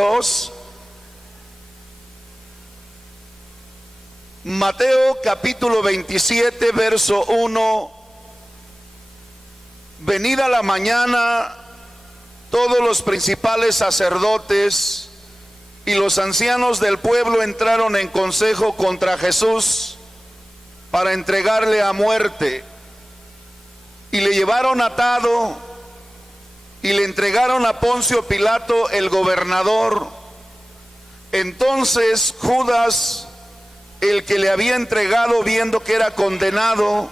Dios. Mateo capítulo 27, verso 1. Venida la mañana, todos los principales sacerdotes y los ancianos del pueblo entraron en consejo contra Jesús para entregarle a muerte. Y le llevaron atado y le entregaron a Poncio Pilato, el gobernador. Entonces Judas, el que le había entregado, viendo que era condenado,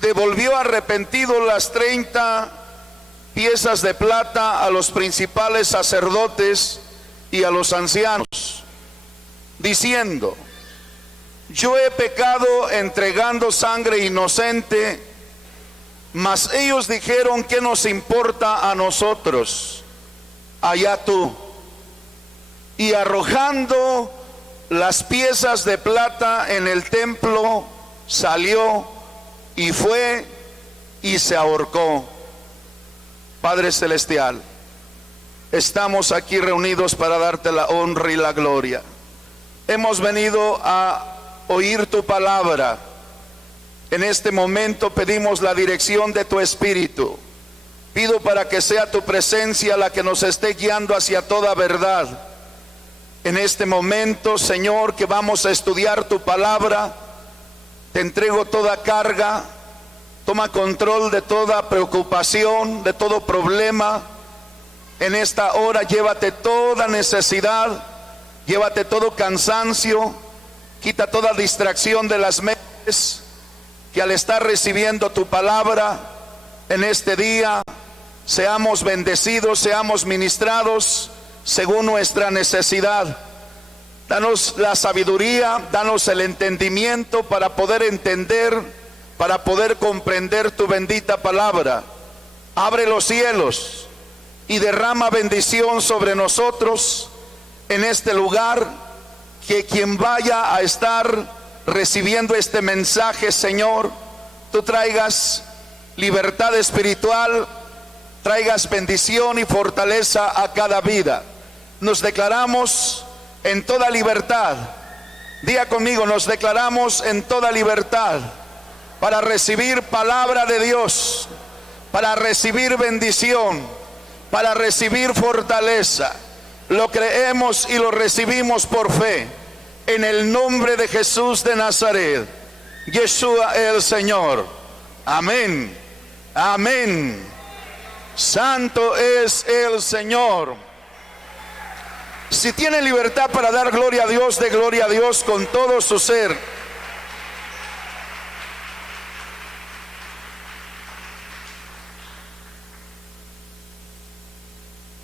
devolvió arrepentido las 30 piezas de plata a los principales sacerdotes y a los ancianos, diciendo: yo he pecado entregando sangre inocente. Mas ellos dijeron: ¿qué nos importa a nosotros? Allá tú. Y arrojando las piezas de plata en el templo, salió y fue y se ahorcó. Padre celestial, estamos aquí reunidos para darte la honra y la gloria. Hemos venido a oír tu palabra. En este momento pedimos la dirección de tu Espíritu. Pido para que sea tu presencia la que nos esté guiando hacia toda verdad. En este momento, Señor, que vamos a estudiar tu palabra, te entrego toda carga. Toma control de toda preocupación, de todo problema. En esta hora llévate toda necesidad, llévate todo cansancio, quita toda distracción de las mentes, que al estar recibiendo tu palabra en este día, seamos bendecidos, seamos ministrados según nuestra necesidad. Danos la sabiduría, danos el entendimiento para poder entender, para poder comprender tu bendita palabra. Abre los cielos y derrama bendición sobre nosotros en este lugar. Que quien vaya a estar recibiendo este mensaje, Señor, tú traigas libertad espiritual, traigas bendición y fortaleza a cada vida. Nos declaramos en toda libertad. Diga conmigo: nos declaramos en toda libertad para recibir palabra de Dios, para recibir bendición, para recibir fortaleza. Lo creemos y lo recibimos por fe, en el nombre de Jesús de Nazaret, Yeshua el Señor. Amén, amén. Santo es el Señor. Si tiene libertad para dar gloria a Dios, dé gloria a Dios con todo su ser.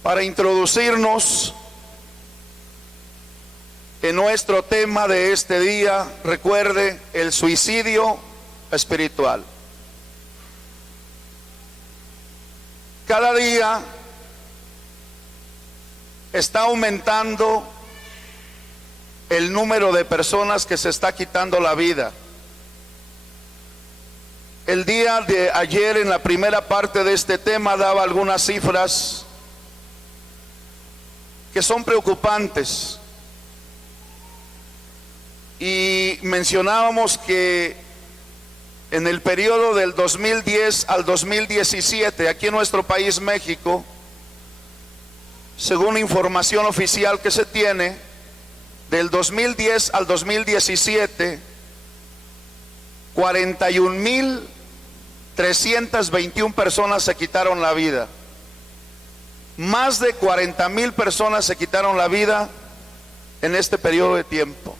Para introducirnos en nuestro tema de este día, recuerde: el suicidio espiritual. Cada día está aumentando el número de personas que se está quitando la vida. El día de ayer, en la primera parte de este tema, daba algunas cifras que son preocupantes. Y mencionábamos que en el periodo del 2010 al 2017, aquí en nuestro país, México, según información oficial que se tiene, del 2010 al 2017, 41,321 personas se quitaron la vida. Más de 40,000 personas se quitaron la vida en este periodo de tiempo.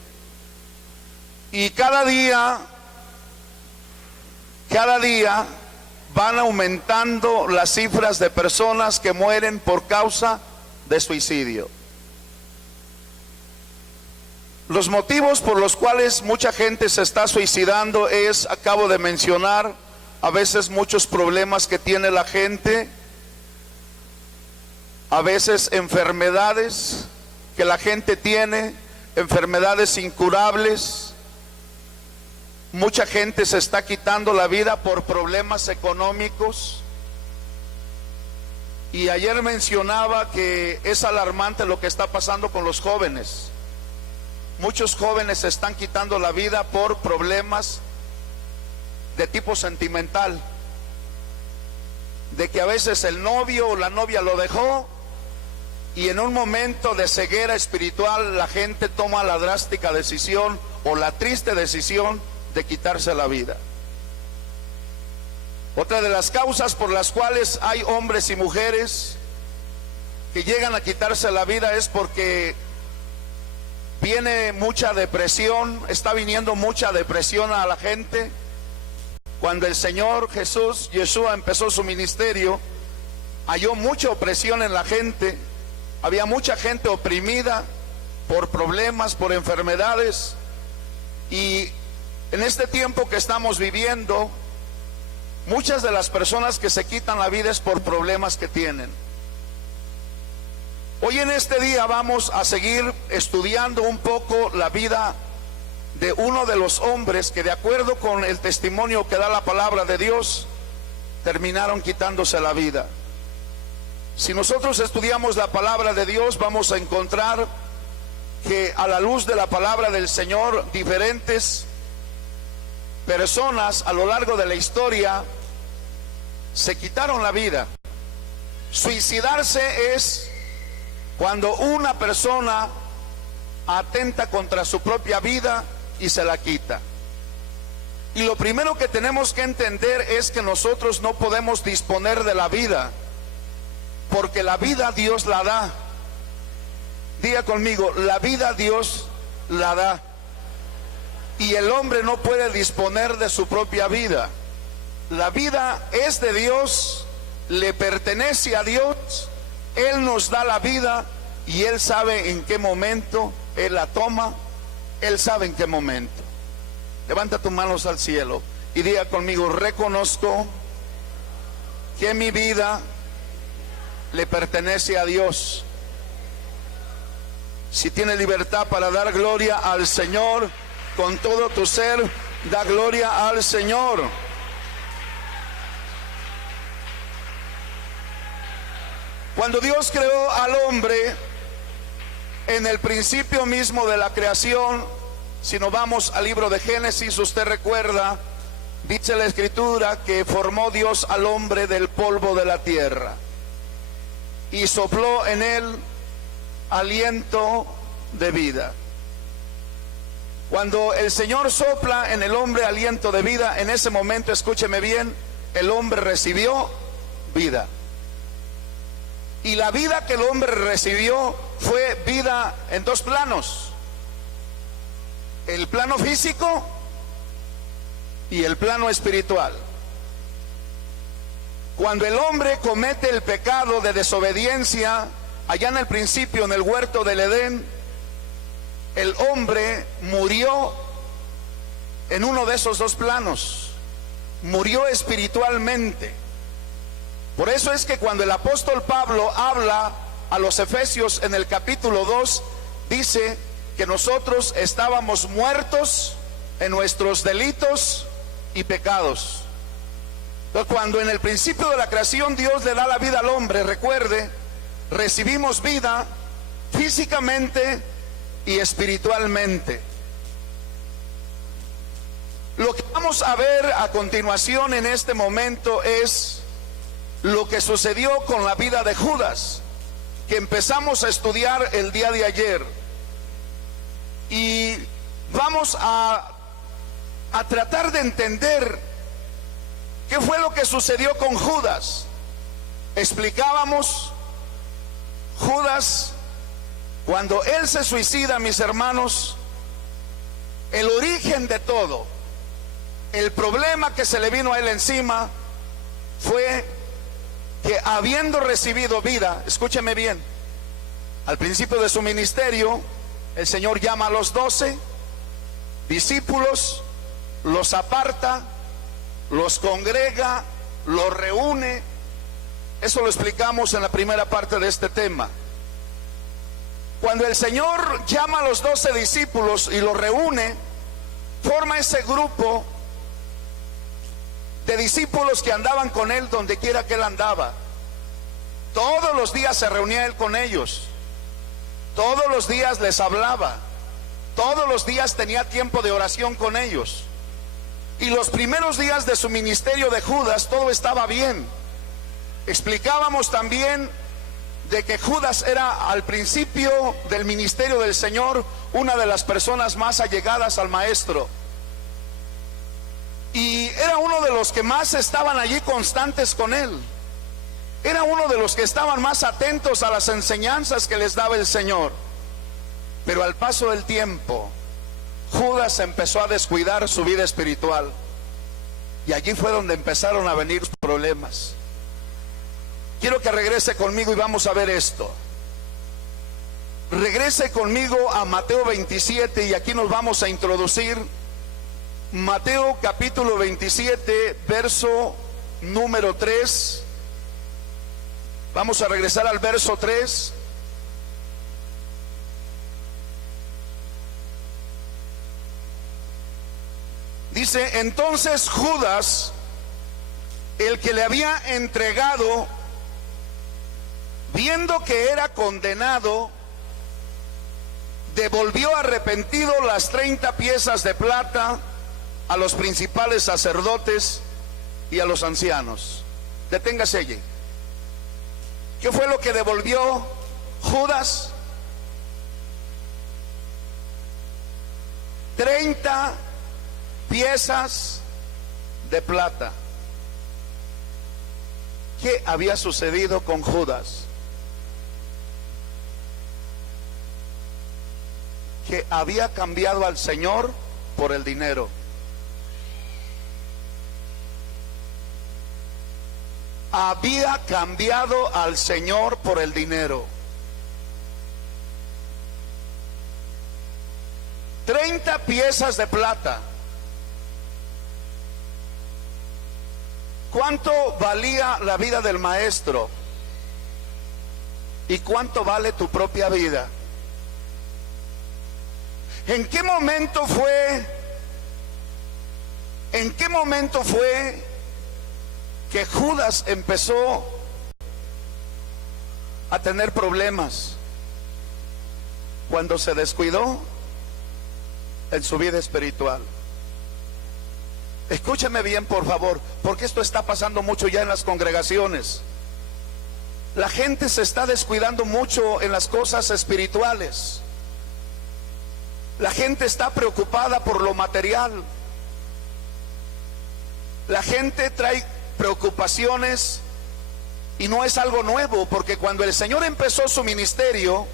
Y cada día van aumentando las cifras de personas que mueren por causa de suicidio. Los motivos por los cuales mucha gente se está suicidando es, acabo de mencionar, a veces muchos problemas que tiene la gente, a veces enfermedades que la gente tiene, enfermedades incurables. Mucha gente se está quitando la vida por problemas económicos. Y ayer mencionaba que es alarmante lo que está pasando con los jóvenes. Muchos jóvenes se están quitando la vida por problemas de tipo sentimental, de que a veces el novio o la novia lo dejó, y en un momento de ceguera espiritual la gente toma la drástica decisión o la triste decisión de quitarse la vida. Otra de las causas por las cuales hay hombres y mujeres que llegan a quitarse la vida es porque viene mucha depresión, está viniendo mucha depresión a la gente. Cuando el Señor Yeshua empezó su ministerio, halló mucha opresión en la gente. Había mucha gente oprimida por problemas, por enfermedades. Y en este tiempo que estamos viviendo, muchas de las personas que se quitan la vida es por problemas que tienen. Hoy en este día vamos a seguir estudiando un poco la vida de uno de los hombres que, de acuerdo con el testimonio que da la palabra de Dios, terminaron quitándose la vida. Si nosotros estudiamos la palabra de Dios, vamos a encontrar que a la luz de la palabra del Señor, diferentes personas a lo largo de la historia se quitaron la vida. Suicidarse es cuando una persona atenta contra su propia vida y se la quita. Y lo primero que tenemos que entender es que nosotros no podemos disponer de la vida, porque la vida Dios la da. Diga conmigo, la vida Dios la da. Y el hombre no puede disponer de su propia vida. La vida es de Dios, le pertenece a Dios. Él nos da la vida y Él sabe en qué momento Él la toma. Él sabe en qué momento. Levanta tus manos al cielo y diga conmigo, reconozco que mi vida le pertenece a Dios. Si tienes libertad para dar gloria al Señor con todo tu ser, da gloria al Señor. Cuando Dios creó al hombre, en el principio mismo de la creación, si nos vamos al libro de Génesis, usted recuerda, dice la Escritura que formó Dios al hombre del polvo de la tierra y sopló en él aliento de vida. Cuando el Señor sopla en el hombre aliento de vida, en ese momento, escúcheme bien, el hombre recibió vida. Y la vida que el hombre recibió fue vida en dos planos: el plano físico y el plano espiritual. Cuando el hombre comete el pecado de desobediencia, allá en el principio, en el huerto del Edén, el hombre murió en uno de esos dos planos, murió espiritualmente. Por eso es que cuando el apóstol Pablo habla a los Efesios en el capítulo 2, dice que nosotros estábamos muertos en nuestros delitos y pecados. Entonces, cuando en el principio de la creación Dios le da la vida al hombre, recuerde, recibimos vida físicamente y espiritualmente. Lo que vamos a ver a continuación en este momento es lo que sucedió con la vida de Judas, que empezamos a estudiar el día de ayer. Y vamos a tratar de entender qué fue lo que sucedió con Judas. Explicábamos, Judas, cuando él se suicida, mis hermanos, el origen de todo, el problema que se le vino a él encima fue que, habiendo recibido vida, escúcheme bien, al principio de su ministerio, el Señor llama a los 12 discípulos, los aparta, los congrega, los reúne. Eso lo explicamos en la primera parte de este tema. Cuando el Señor llama a los 12 discípulos y los reúne, forma ese grupo de discípulos que andaban con él donde quiera que él andaba. Todos los días se reunía él con ellos, todos los días les hablaba, todos los días tenía tiempo de oración con ellos. Y los primeros días de su ministerio de Judas, todo estaba bien. Explicábamos también de que Judas era al principio del ministerio del Señor una de las personas más allegadas al Maestro, y era uno de los que más estaban allí constantes con él. Era uno de los que estaban más atentos a las enseñanzas que les daba el Señor. Pero al paso del tiempo, Judas empezó a descuidar su vida espiritual, y allí fue donde empezaron a venir problemas. Quiero que regrese conmigo y vamos a ver esto. Regrese conmigo a Mateo 27 y aquí nos vamos a introducir. Mateo capítulo 27, verso número 3. Vamos a regresar al verso 3. Dice: entonces Judas, el que le había entregado, viendo que era condenado, devolvió arrepentido las 30 piezas de plata a los principales sacerdotes y a los ancianos. Deténgase allí. ¿Qué fue lo que devolvió Judas? 30 piezas de plata. ¿Qué había sucedido con Judas? Que había cambiado al Señor por el dinero. Había cambiado al Señor por el dinero. 30 piezas de plata. ¿Cuánto valía la vida del Maestro? ¿Y cuánto vale tu propia vida? ¿En qué momento fue que Judas empezó a tener problemas? Cuando se descuidó en su vida espiritual. Escúcheme bien, por favor, porque esto está pasando mucho ya en las congregaciones. La gente se está descuidando mucho en las cosas espirituales. La gente está preocupada por lo material. La gente trae preocupaciones y no es algo nuevo, porque cuando el Señor empezó su ministerio,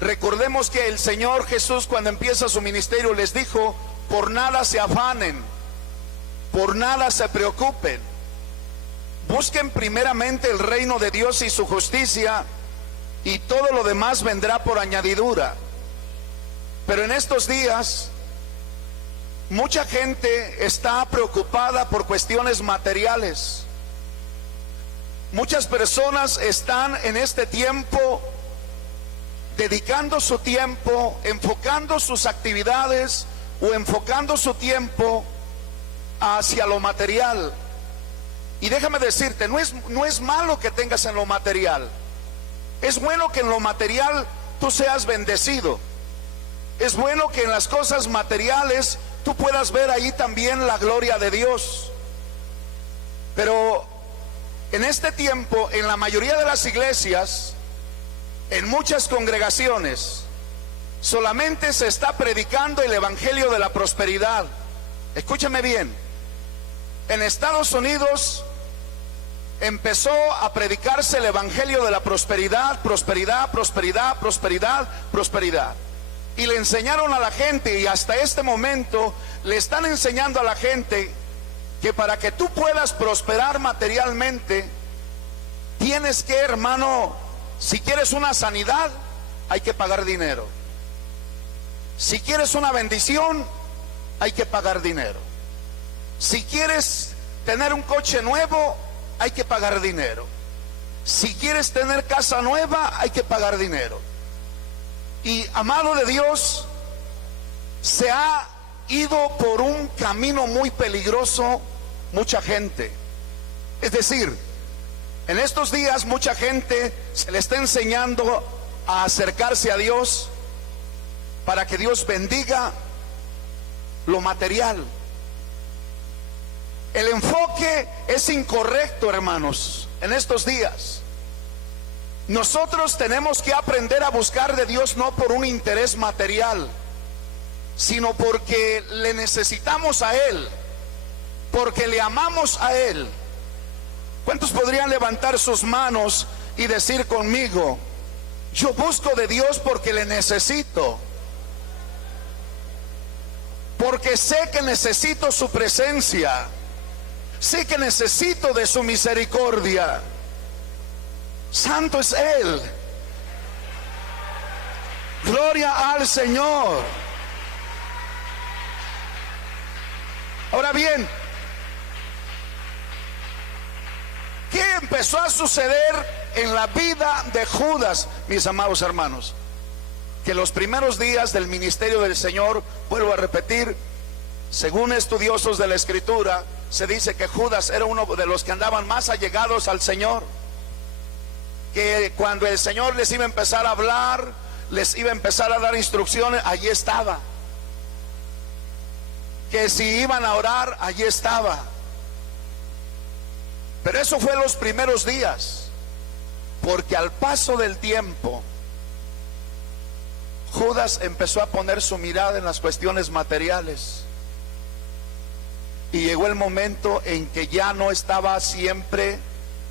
recordemos que el Señor Jesús, cuando empieza su ministerio, les dijo: por nada se afanen, por nada se preocupen, busquen primeramente el reino de Dios y su justicia, y todo lo demás vendrá por añadidura. Pero en estos días mucha gente está preocupada por cuestiones materiales. Muchas personas están en este tiempo dedicando su tiempo, enfocando sus actividades o enfocando su tiempo hacia lo material. Y déjame decirte, no es malo que tengas en lo material. Es bueno que en lo material tú seas bendecido. Es bueno que en las cosas materiales tú puedas ver ahí también la gloria de Dios. Pero en este tiempo, en la mayoría de las iglesias, en muchas congregaciones, solamente se está predicando el evangelio de la prosperidad. Escúchame bien. En Estados Unidos empezó a predicarse el evangelio de la prosperidad, prosperidad, prosperidad, prosperidad, prosperidad. Y le enseñaron a la gente, y hasta este momento le están enseñando a la gente, que para que tú puedas prosperar materialmente, tienes que, hermano, si quieres una sanidad, hay que pagar dinero. Si quieres una bendición, hay que pagar dinero. Si quieres tener un coche nuevo, hay que pagar dinero. Si quieres tener casa nueva, hay que pagar dinero. Y, amado de Dios, se ha ido por un camino muy peligroso mucha gente. Es decir, En estos días mucha gente se le está enseñando a acercarse a Dios para que Dios bendiga lo material. El enfoque es incorrecto, hermanos, en estos días. Nosotros tenemos que aprender a buscar de Dios no por un interés material, sino porque le necesitamos a Él, porque le amamos a Él. ¿Cuántos podrían levantar sus manos y decir conmigo: yo busco de Dios porque le necesito, porque sé que necesito su presencia, sé que necesito de su misericordia? Santo es Él. Gloria al Señor. Ahora bien, ¿qué empezó a suceder en la vida de Judas, mis amados hermanos? Que los primeros días del ministerio del Señor, vuelvo a repetir, según estudiosos de la Escritura, se dice que Judas era uno de los que andaban más allegados al Señor, que cuando el Señor les iba a empezar a hablar, les iba a empezar a dar instrucciones, allí estaba. Que si iban a orar, allí estaba. Pero eso fue los primeros días, porque al paso del tiempo Judas empezó a poner su mirada en las cuestiones materiales, y llegó el momento en que ya no estaba siempre,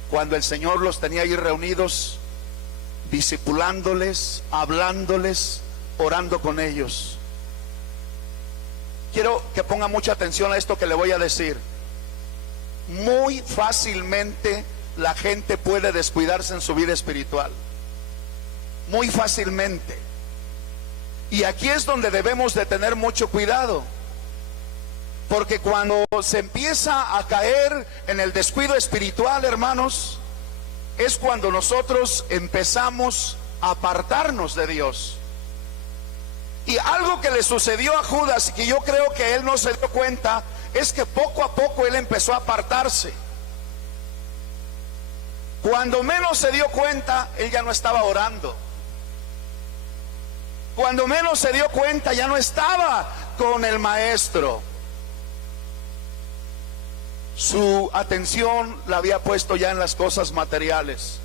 cuando el Señor los tenía ahí reunidos, discipulándoles, hablándoles, orando con ellos. Quiero que ponga mucha atención a esto que le voy a decir. Muy fácilmente la gente puede descuidarse en su vida espiritual, muy fácilmente. Y aquí es donde debemos de tener mucho cuidado, porque cuando se empieza a caer en el descuido espiritual, hermanos, es cuando nosotros empezamos a apartarnos de Dios. Y algo que le sucedió a Judas, que yo creo que él no se dio cuenta, es que poco a poco él empezó a apartarse. Cuando menos se dio cuenta, él ya no estaba orando. Cuando menos se dio cuenta, ya no estaba con el maestro. Su atención la había puesto ya en las cosas materiales.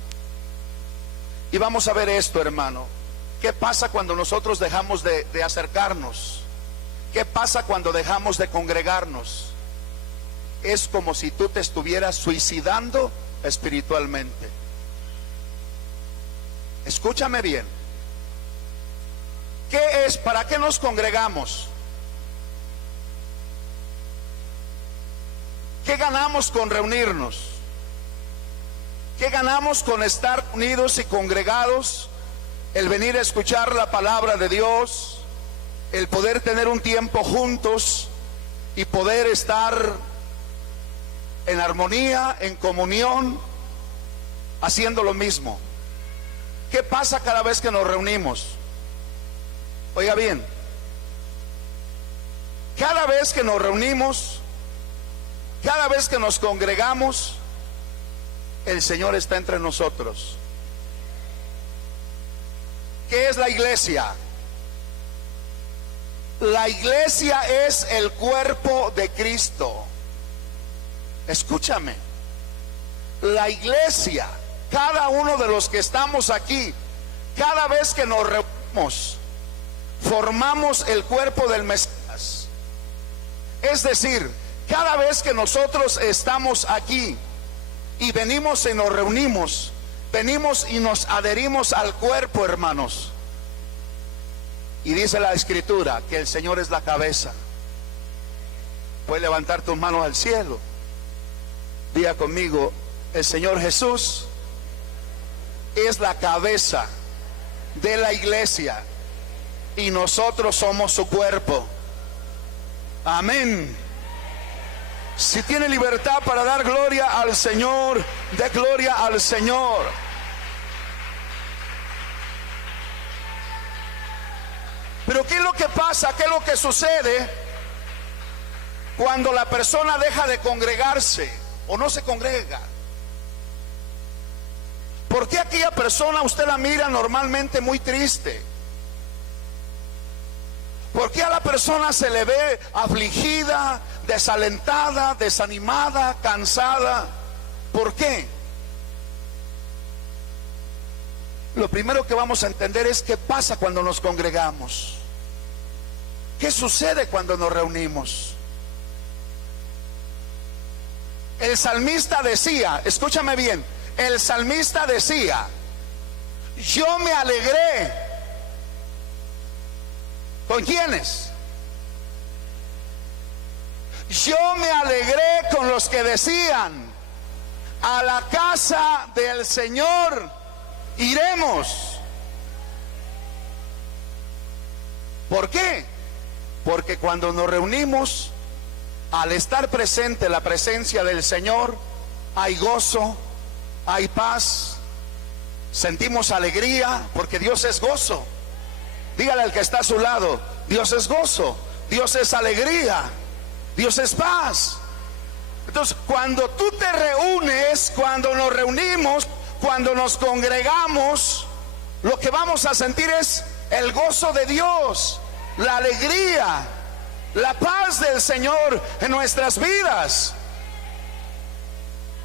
Y vamos a ver esto, hermano. ¿Qué pasa cuando nosotros dejamos de acercarnos? ¿Qué pasa cuando dejamos de congregarnos? Es como si tú te estuvieras suicidando espiritualmente. Escúchame bien. ¿Qué es? ¿Para qué nos congregamos? ¿Qué ganamos con reunirnos? ¿Qué ganamos con estar unidos y congregados? El venir a escuchar la palabra de Dios, el poder tener un tiempo juntos y poder estar en armonía, en comunión, haciendo lo mismo. ¿Qué pasa cada vez que nos reunimos? Oiga bien, cada vez que nos reunimos, cada vez que nos congregamos, el Señor está entre nosotros. ¿Qué es la iglesia? La iglesia es el cuerpo de Cristo. Escúchame. La iglesia, cada uno de los que estamos aquí, cada vez que nos reunimos, formamos el cuerpo del Mesías. Es decir, cada vez que nosotros estamos aquí y venimos y nos reunimos, venimos y nos adherimos al cuerpo, hermanos. Y dice la Escritura que el Señor es la cabeza. Puedes levantar tus manos al cielo. Diga conmigo: el Señor Jesús es la cabeza de la iglesia y nosotros somos su cuerpo. Amén. Si tiene libertad para dar gloria al Señor, dé gloria al Señor. Pero ¿qué es lo que pasa? ¿Qué es lo que sucede cuando la persona deja de congregarse o no se congrega? ¿Por qué aquella persona usted la mira normalmente muy triste? ¿Por qué a la persona se le ve afligida, desalentada, desanimada, cansada? ¿Por qué? Lo primero que vamos a entender es qué pasa cuando nos congregamos. ¿Qué sucede cuando nos reunimos? El salmista decía, escúchame bien, el salmista decía, yo me alegré. ¿Con quiénes? Yo me alegré con los que decían, a la casa del Señor iremos. ¿Por qué? Porque cuando nos reunimos, al estar presente la presencia del Señor, hay gozo, hay paz, sentimos alegría, porque Dios es gozo. Dígale al que está a su lado, Dios es gozo, Dios es alegría, Dios es paz. Entonces, cuando tú te reúnes, cuando nos reunimos, cuando nos congregamos, lo que vamos a sentir es el gozo de Dios, la alegría, la paz del Señor en nuestras vidas.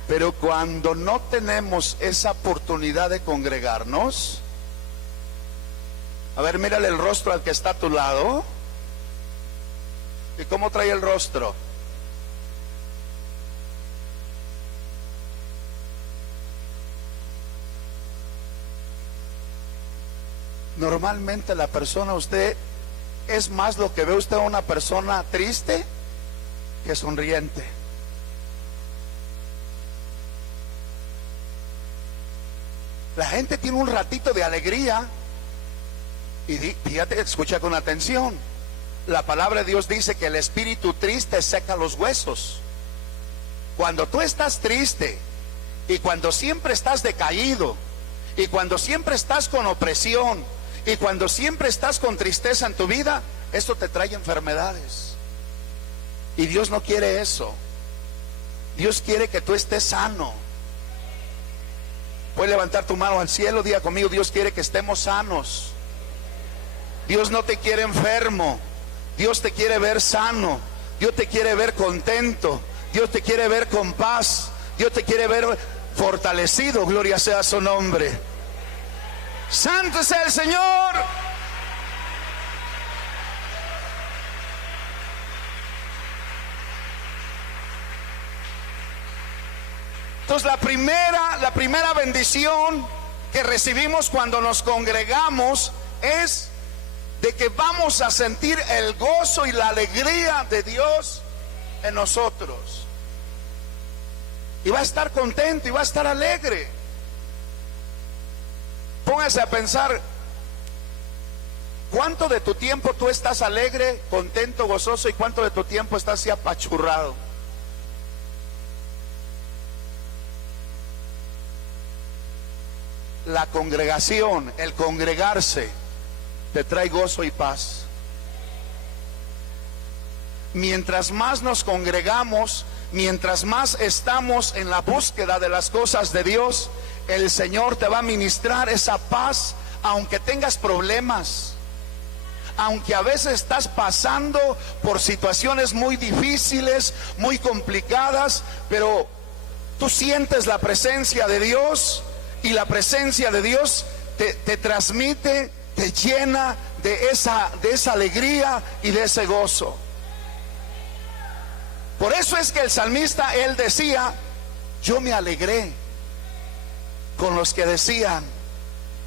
Pero cuando no tenemos esa oportunidad de congregarnos, a ver, mírale el rostro al que está a tu lado. ¿Y cómo trae el rostro? Normalmente la persona, usted es más lo que ve usted a una persona triste que sonriente. La gente tiene un ratito de alegría. Y fíjate, escucha con atención. La palabra de Dios dice que el espíritu triste seca los huesos. Cuando tú estás triste y cuando siempre estás decaído y cuando siempre estás con opresión y cuando siempre estás con tristeza en tu vida, esto te trae enfermedades. Y Dios no quiere eso. Dios quiere que tú estés sano. Puedes levantar tu mano al cielo, diga conmigo, Dios quiere que estemos sanos. Dios no te quiere enfermo, Dios te quiere ver sano, Dios te quiere ver contento, Dios te quiere ver con paz, Dios te quiere ver fortalecido, gloria sea su nombre. Santo es el Señor. Entonces la primera bendición que recibimos cuando nos congregamos es de que vamos a sentir el gozo y la alegría de Dios en nosotros. Y va a estar contento y va a estar alegre. Póngase a pensar, ¿cuánto de tu tiempo tú estás alegre, contento, gozoso, y cuánto de tu tiempo estás así apachurrado? La congregación, el congregarse, te trae gozo y paz. Mientras más nos congregamos, mientras más estamos en la búsqueda de las cosas de Dios, el Señor te va a ministrar esa paz, aunque tengas problemas, aunque a veces estás pasando por situaciones muy difíciles, muy complicadas, pero tú sientes la presencia de Dios, y la presencia de Dios te transmite, te llena de esa alegría y de ese gozo. Por eso es que el salmista, él decía, yo me alegré con los que decían,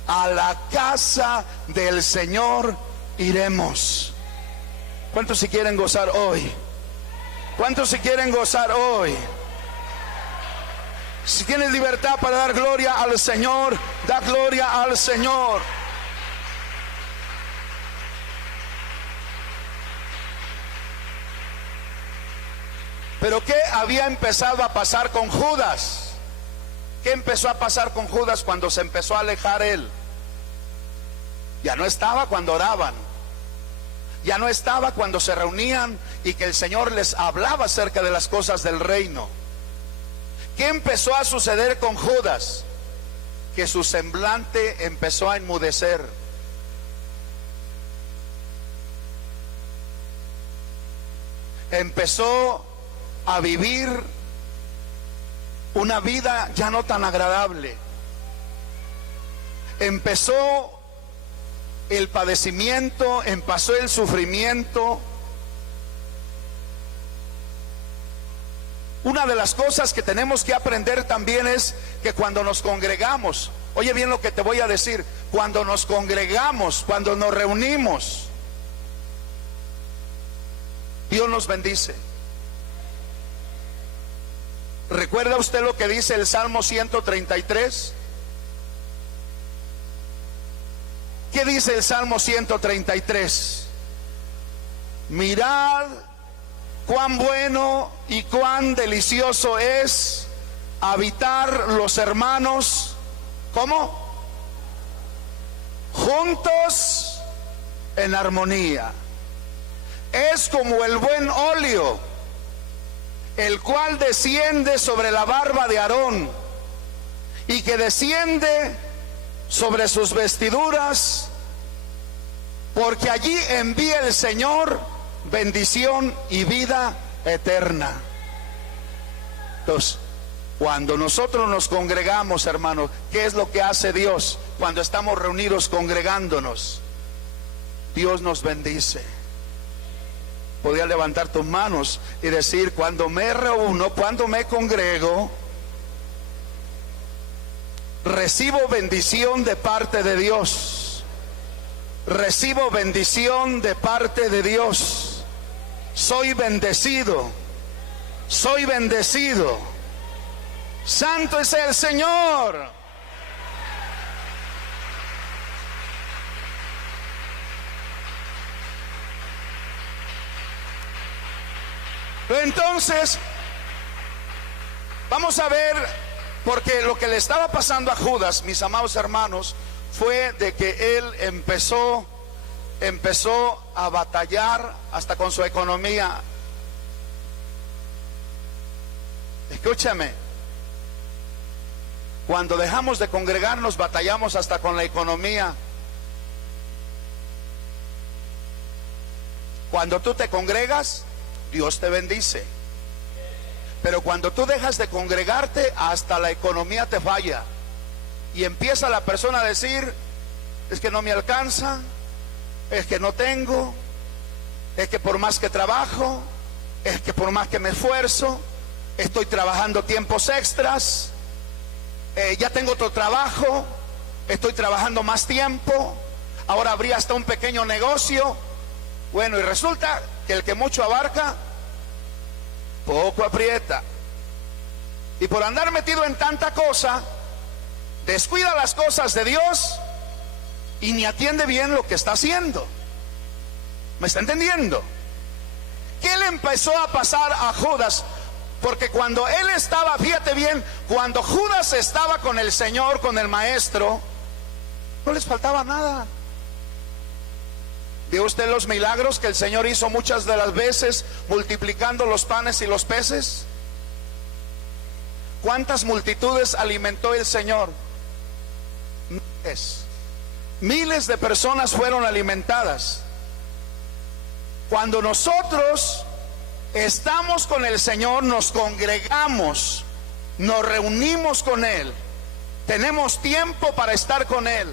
a la casa del Señor iremos. ¿Cuántos se quieren gozar hoy? ¿Cuántos se quieren gozar hoy? Si tienes libertad para dar gloria al Señor, da gloria al Señor. Pero ¿qué había empezado a pasar con Judas? ¿Qué empezó a pasar con Judas cuando se empezó a alejar él? Ya no estaba cuando oraban, ya no estaba cuando se reunían y que el Señor les hablaba acerca de las cosas del reino. ¿Qué empezó a suceder con Judas? que su semblante empezó a enmudecer. Empezó a vivir una vida ya no tan agradable. Empezó el padecimiento, empezó el sufrimiento. Una de las cosas que tenemos que aprender también es que cuando nos congregamos, oye bien lo que te voy a decir, cuando nos congregamos, cuando nos reunimos, Dios nos bendice. ¿Recuerda usted lo que dice el Salmo 133? ¿Qué dice el Salmo 133? Mirad cuán bueno y cuán delicioso es habitar los hermanos, ¿cómo? Juntos en armonía. Es como el buen óleo, el cual desciende sobre la barba de Aarón y que desciende sobre sus vestiduras, porque allí envía el Señor bendición y vida eterna. Entonces, cuando nosotros nos congregamos, hermanos, ¿qué es lo que hace Dios cuando estamos reunidos congregándonos? Dios nos bendice. Podía levantar tus manos y decir: cuando me reúno, cuando me congrego, recibo bendición de parte de Dios. Recibo bendición de parte de Dios. Soy bendecido. Soy bendecido. Santo es el Señor. Entonces, vamos a ver, porque lo que le estaba pasando a Judas, mis amados hermanos, fue de que él empezó a batallar hasta con su economía. Escúchame, cuando dejamos de congregarnos, batallamos hasta con la economía. Cuando tú te congregas, Dios te bendice. Pero cuando tú dejas de congregarte, hasta la economía te falla. Y empieza la persona a decir: es que no me alcanza, es que no tengo, es que por más que trabajo, es que por más que me esfuerzo, estoy trabajando tiempos extras, ya tengo otro trabajo, estoy trabajando más tiempo, ahora abrí hasta un pequeño negocio. Bueno, y resulta que el que mucho abarca, poco aprieta. Y por andar metido en tanta cosa, descuida las cosas de Dios y ni atiende bien lo que está haciendo. ¿Me está entendiendo? ¿Qué le empezó a pasar a Judas? Porque cuando él estaba, fíjate bien, cuando Judas estaba con el Señor, con el Maestro, no les faltaba nada. ¿Vio usted los milagros que el Señor hizo muchas de las veces multiplicando los panes y los peces? ¿Cuántas multitudes alimentó el Señor? Miles de personas fueron alimentadas. Cuando nosotros estamos con el Señor, nos congregamos, nos reunimos con Él, tenemos tiempo para estar con Él,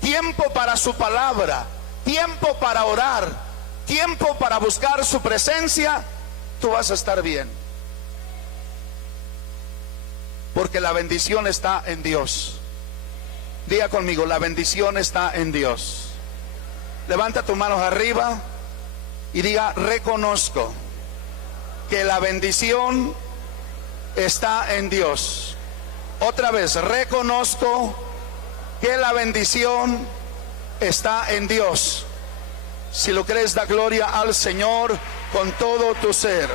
tiempo para su palabra, tiempo para orar, tiempo para buscar su presencia, tú vas a estar bien. Porque la bendición está en Dios. Diga conmigo: la bendición está en Dios. Levanta tus manos arriba y diga: reconozco que la bendición está en Dios. Otra vez: reconozco que la bendición está en Dios. Si lo crees, da gloria al Señor con todo tu ser.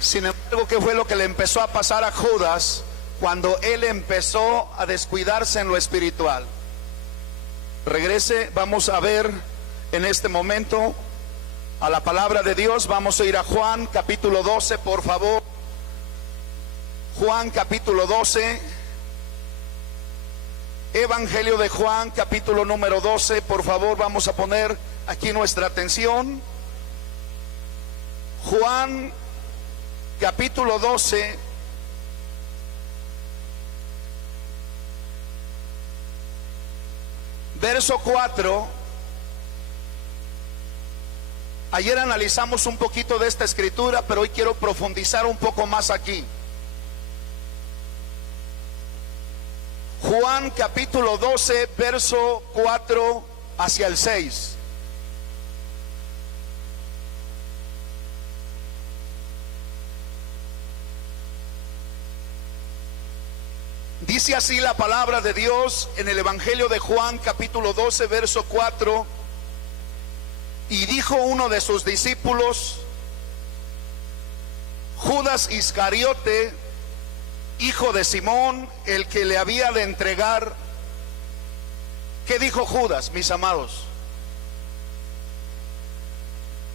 Sin embargo, ¿qué fue lo que le empezó a pasar a Judas cuando él empezó a descuidarse en lo espiritual? Regrese, vamos a ver en este momento a la palabra de Dios. Vamos a ir a Juan capítulo 12, por favor. Juan capítulo 12. Evangelio de Juan capítulo número 12, por favor, vamos a poner aquí nuestra atención. Juan capítulo 12, verso 4. Ayer analizamos un poquito de esta escritura, pero hoy quiero profundizar un poco más aquí. Juan capítulo 12, verso 4 hacia el 6. Dice así la palabra de Dios en el Evangelio de Juan capítulo 12, verso 4. Y dijo uno de sus discípulos, Judas Iscariote, hijo de Simón, el que le había de entregar. ¿Qué dijo Judas, mis amados?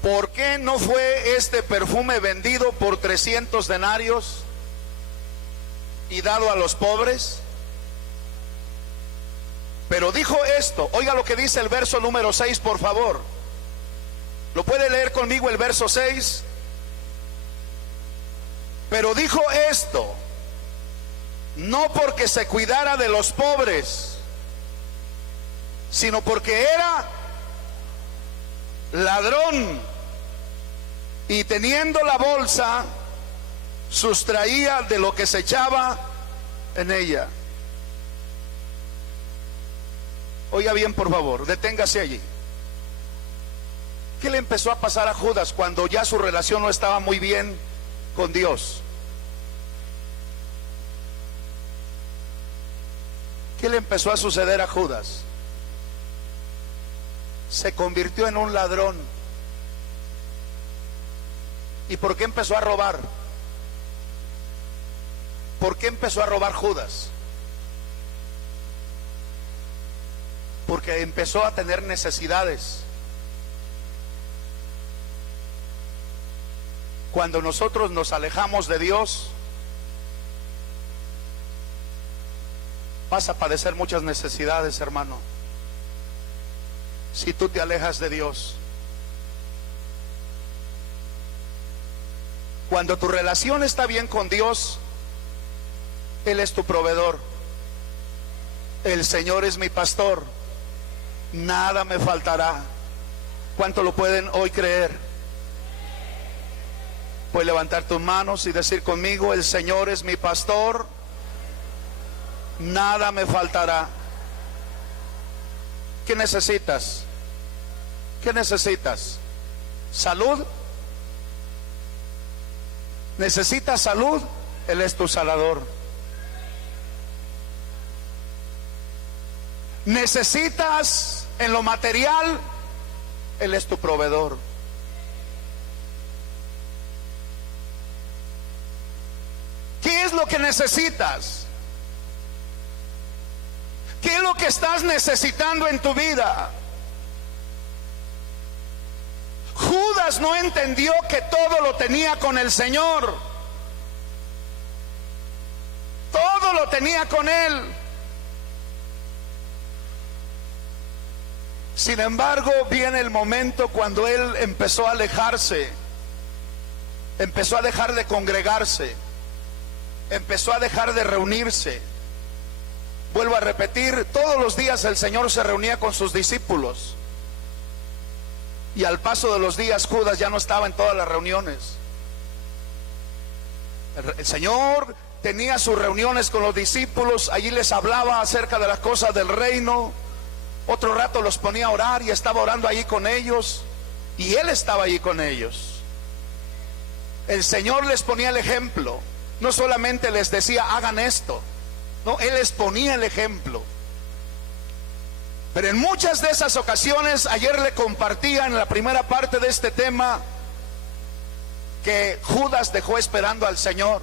¿Por qué no fue este perfume vendido por 300 denarios y dado a los pobres? Pero dijo esto, oiga lo que dice el verso número 6, por favor. ¿Lo puede leer conmigo el verso 6? Pero dijo esto, no porque se cuidara de los pobres, sino porque era ladrón, y teniendo la bolsa, sustraía de lo que se echaba en ella. Oiga bien, por favor, deténgase allí. ¿Qué le empezó a pasar a Judas cuando ya su relación no estaba muy bien con Dios? ¿Qué le empezó a suceder a Judas? Se convirtió en un ladrón. ¿Y por qué empezó a robar? ¿Por qué empezó a robar Judas? Porque empezó a tener necesidades. Cuando nosotros nos alejamos de Dios, vas a padecer muchas necesidades, hermano. Si tú te alejas de Dios. Cuando tu relación está bien con Dios, Él es tu proveedor. El Señor es mi pastor, nada me faltará. ¿Cuánto lo pueden hoy creer? Puedes levantar tus manos y decir conmigo, el Señor es mi pastor, nada me faltará. ¿Qué necesitas? ¿Qué necesitas? ¿Salud? ¿Necesitas salud? Él es tu sanador. ¿Necesitas en lo material? Él es tu proveedor. ¿Qué es lo que necesitas? ¿Qué es lo que estás necesitando en tu vida? Judas no entendió que todo lo tenía con el Señor. Todo lo tenía con Él. Sin embargo, viene el momento cuando él empezó a alejarse, empezó a dejar de congregarse, empezó a dejar de reunirse. Vuelvo a repetir, todos los días el Señor se reunía con sus discípulos. Y al paso de los días Judas ya no estaba en todas las reuniones. El Señor tenía sus reuniones con los discípulos, allí les hablaba acerca de las cosas del reino. Otro rato los ponía a orar y estaba orando allí con ellos, y Él estaba allí con ellos. El Señor les ponía el ejemplo, no solamente les decía hagan esto, no, Él les ponía el ejemplo. Pero en muchas de esas ocasiones, ayer le compartía en la primera parte de este tema, que Judas dejó esperando al Señor.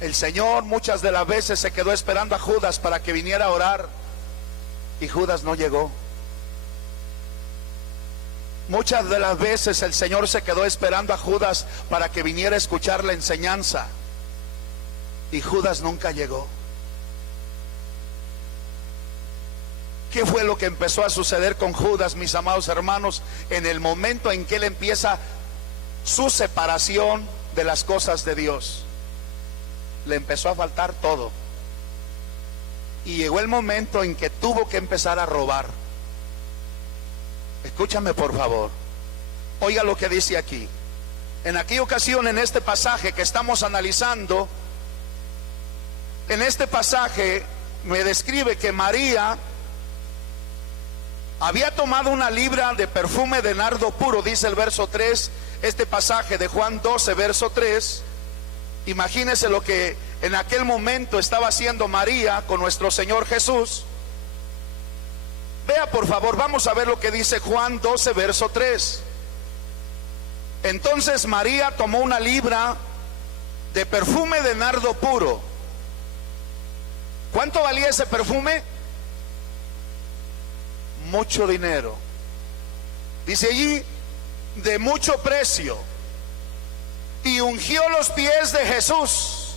El Señor muchas de las veces se quedó esperando a Judas para que viniera a orar, y Judas no llegó. Muchas de las veces el Señor se quedó esperando a Judas para que viniera a escuchar la enseñanza, y Judas nunca llegó. ¿Qué fue lo que empezó a suceder con Judas, mis amados hermanos? En el momento en que él empieza su separación de las cosas de Dios, le empezó a faltar todo, y llegó el momento en que tuvo que empezar a robar. Escúchame por favor, oiga lo que dice aquí. En aquella ocasión, en este pasaje que estamos analizando, en este pasaje me describe que María había tomado una libra de perfume de nardo puro, dice el verso 3, este pasaje de Juan 12, verso 3. Imagínese lo que en aquel momento estaba haciendo María con nuestro Señor Jesús. Vea por favor, vamos a ver lo que dice Juan 12, verso 3. Entonces María tomó una libra de perfume de nardo puro. ¿Cuánto valía ese perfume? Mucho dinero. Dice allí, de mucho precio. Y ungió los pies de Jesús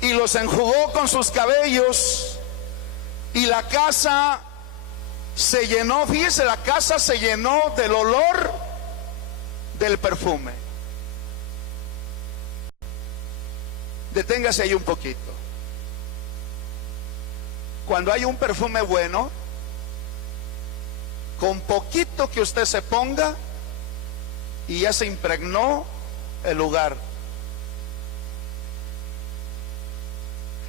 y los enjugó con sus cabellos, y la casa se llenó, fíjese, la casa se llenó del olor del perfume. Deténgase ahí un poquito. Cuando hay un perfume bueno, con poquito que usted se ponga, y ya se impregnó el lugar.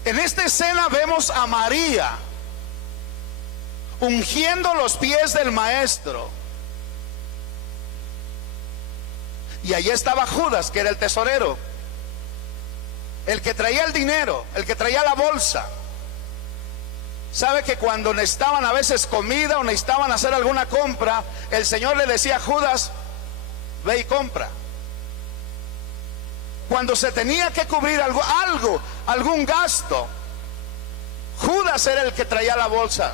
En esta escena vemos a María ungiendo los pies del maestro, y allí estaba Judas, que era el tesorero, el que traía el dinero, el que traía la bolsa. Sabe que cuando necesitaban a veces comida o necesitaban hacer alguna compra, el Señor le decía a Judas, ve y compra. Cuando se tenía que cubrir algún gasto, Judas era el que traía la bolsa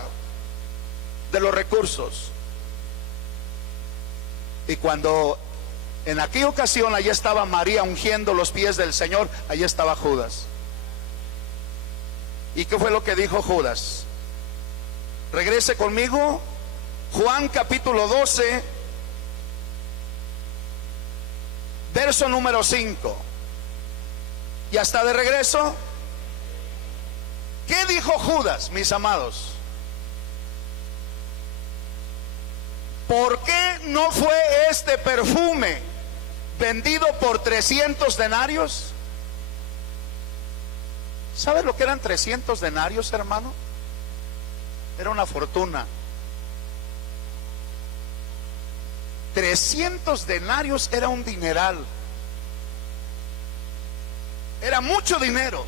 de los recursos. Y cuando en aquella ocasión allí estaba María ungiendo los pies del Señor, allí estaba Judas. ¿Y qué fue lo que dijo Judas? Regrese conmigo, Juan capítulo 12, verso número 5. ¿Ya está de regreso? ¿Qué dijo Judas, mis amados? ¿Por qué no fue este perfume vendido por 300 denarios? ¿Sabe lo que eran 300 denarios, hermano? Era una fortuna. 300 denarios era un dineral. Era mucho dinero.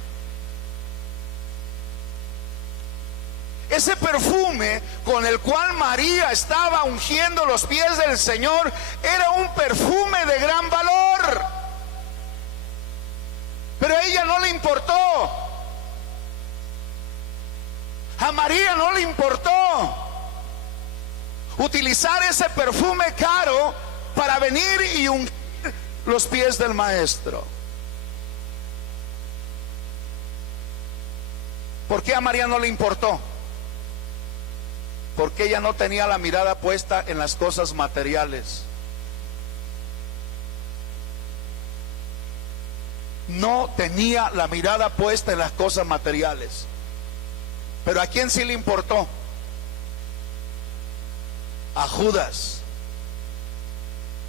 Ese perfume con el cual María estaba ungiendo los pies del Señor era un perfume de gran valor. Pero a ella no le importó. A María no le importó utilizar ese perfume caro para venir y ungir los pies del maestro. ¿Por qué a María no le importó? Porque ella no tenía la mirada puesta en las cosas materiales. No tenía la mirada puesta en las cosas materiales. Pero ¿a quién sí le importó? A Judas.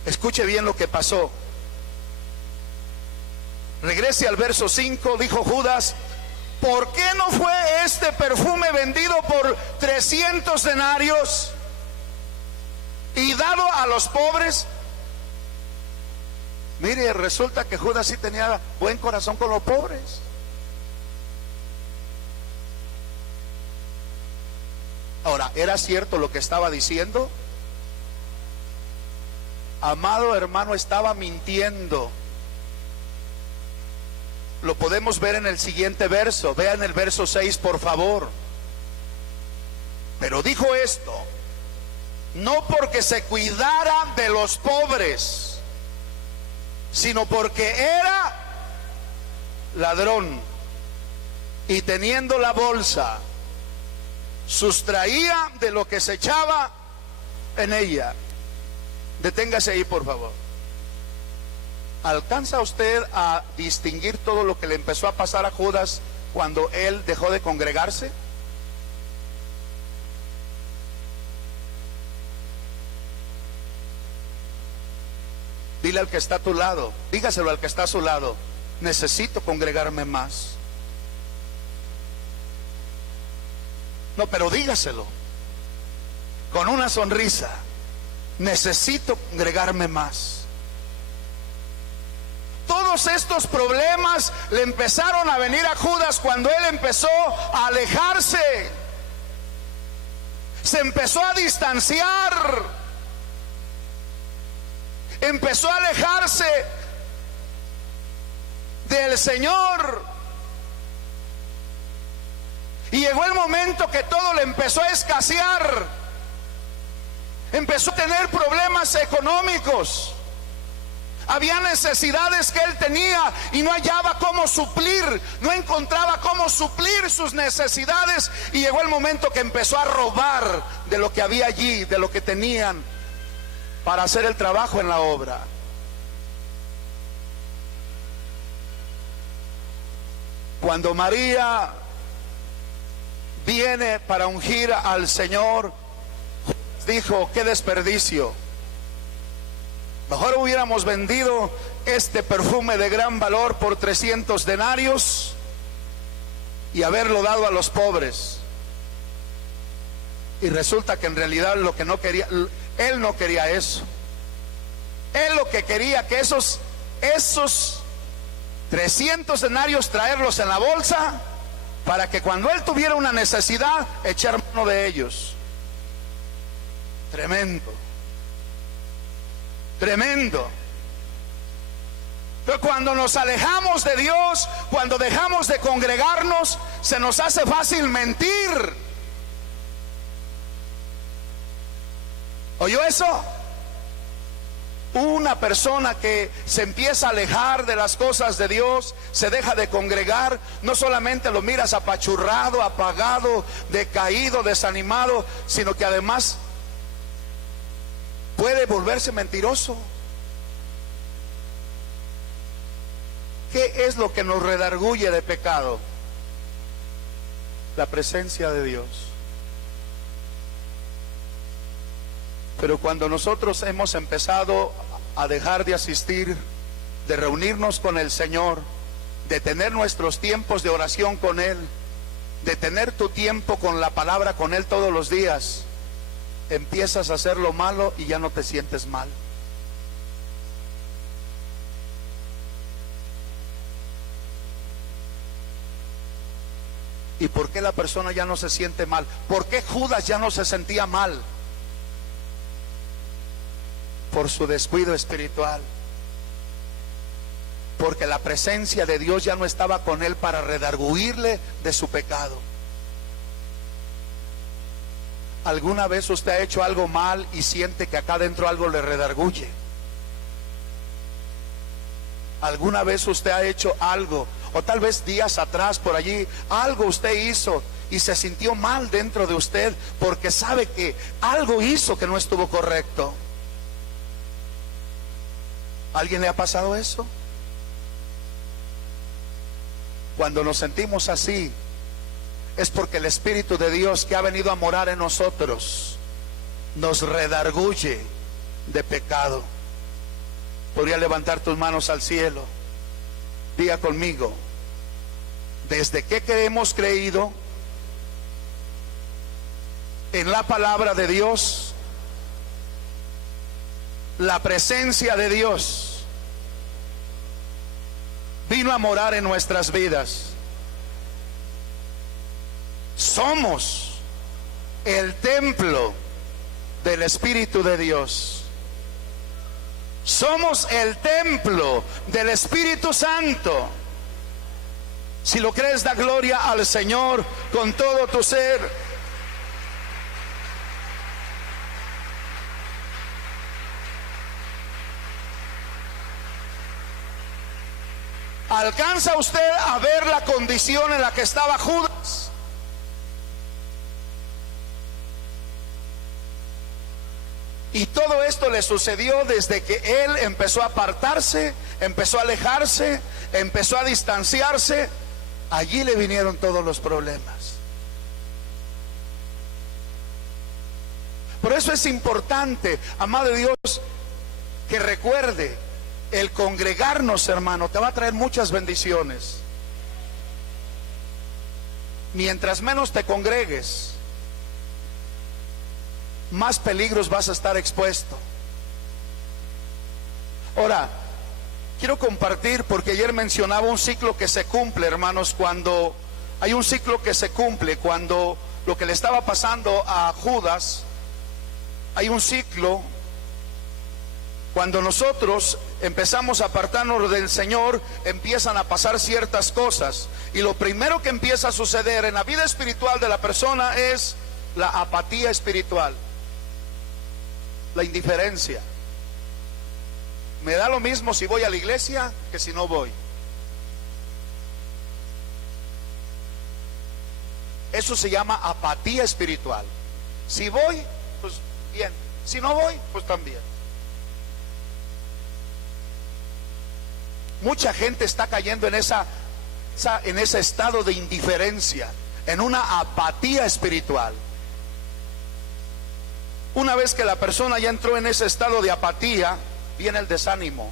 Escuche bien lo que pasó. Regrese al verso 5. Dijo Judas, ¿por qué no fue este perfume vendido por 300 denarios y dado a los pobres? Mire, resulta que Judas sí tenía buen corazón con los pobres. Ahora, ¿era cierto lo que estaba diciendo? Amado hermano, estaba mintiendo. Lo podemos ver en el siguiente verso. Vean el verso 6, por favor. Pero dijo esto no porque se cuidara de los pobres, sino porque era ladrón, y teniendo la bolsa, sustraía de lo que se echaba en ella. Deténgase ahí, por favor. ¿Alcanza usted a distinguir todo lo que le empezó a pasar a Judas cuando él dejó de congregarse? Dile al que está a tu lado, dígaselo al que está a su lado: necesito congregarme más. No, pero dígaselo con una sonrisa: necesito congregarme más. Todos estos problemas le empezaron a venir a Judas cuando él empezó a alejarse, se empezó a distanciar, empezó a alejarse del Señor, y llegó el momento que todo le empezó a escasear, empezó a tener problemas económicos. Había necesidades que él tenía y no hallaba cómo suplir, no encontraba cómo suplir sus necesidades, y llegó el momento que empezó a robar de lo que había allí, de lo que tenían para hacer el trabajo en la obra. Cuando María viene para ungir al Señor, dijo: qué desperdicio, mejor hubiéramos vendido este perfume de gran valor por 300 denarios y haberlo dado a los pobres. Y resulta que en realidad lo que no quería, él no quería eso. Él lo que quería que esos 300 denarios traerlos en la bolsa, para que cuando él tuviera una necesidad, echar mano de ellos. Tremendo, tremendo. Pero cuando nos alejamos de Dios, cuando dejamos de congregarnos, se nos hace fácil mentir. ¿Oyó eso? Una persona que se empieza a alejar de las cosas de Dios, se deja de congregar, no solamente lo miras apachurrado, apagado, decaído, desanimado, sino que además puede volverse mentiroso. ¿Qué es lo que nos redarguye de pecado? La presencia de Dios. Pero cuando nosotros hemos empezado a dejar de asistir, de reunirnos con el Señor, de tener nuestros tiempos de oración con Él, de tener tu tiempo con la palabra con Él todos los días, empiezas a hacer lo malo y ya no te sientes mal. ¿Y por qué la persona ya no se siente mal? ¿Por qué Judas ya no se sentía mal? Por su descuido espiritual. Porque la presencia de Dios ya no estaba con él para redarguirle de su pecado. ¿Alguna vez usted ha hecho algo mal y siente que acá adentro algo le redarguye? ¿Alguna vez usted ha hecho algo, o tal vez días atrás por allí, algo usted hizo y se sintió mal dentro de usted porque sabe que algo hizo que no estuvo correcto? ¿Alguien le ha pasado eso? Cuando nos sentimos así, es porque el Espíritu de Dios que ha venido a morar en nosotros nos redarguye de pecado. Podría levantar tus manos al cielo. Diga conmigo: desde que hemos creído en la palabra de Dios, la presencia de Dios vino a morar en nuestras vidas. Somos el templo del Espíritu de Dios. Somos el templo del Espíritu Santo. Si lo crees, da gloria al Señor con todo tu ser. ¿Alcanza usted a ver la condición en la que estaba Judas? Y todo esto le sucedió desde que él empezó a apartarse, empezó a alejarse, empezó a distanciarse. Allí le vinieron todos los problemas. Por eso es importante, amado de Dios, que recuerde, el congregarnos, hermano, te va a traer muchas bendiciones. Mientras menos te congregues, más peligros vas a estar expuesto. Ahora, quiero compartir, porque ayer mencionaba un ciclo que se cumple, hermanos, cuando hay un ciclo que se cumple, cuando lo que le estaba pasando a Judas, hay un ciclo. Cuando nosotros empezamos a apartarnos del Señor, empiezan a pasar ciertas cosas. Y lo primero que empieza a suceder en la vida espiritual de la persona es la apatía espiritual, la indiferencia. Me da lo mismo si voy a la iglesia que si no voy. Eso se llama apatía espiritual. Si voy, pues bien. Si no voy, pues también. Mucha gente está cayendo en ese estado de indiferencia, en una apatía espiritual. Una vez que la persona ya entró en ese estado de apatía, viene el desánimo.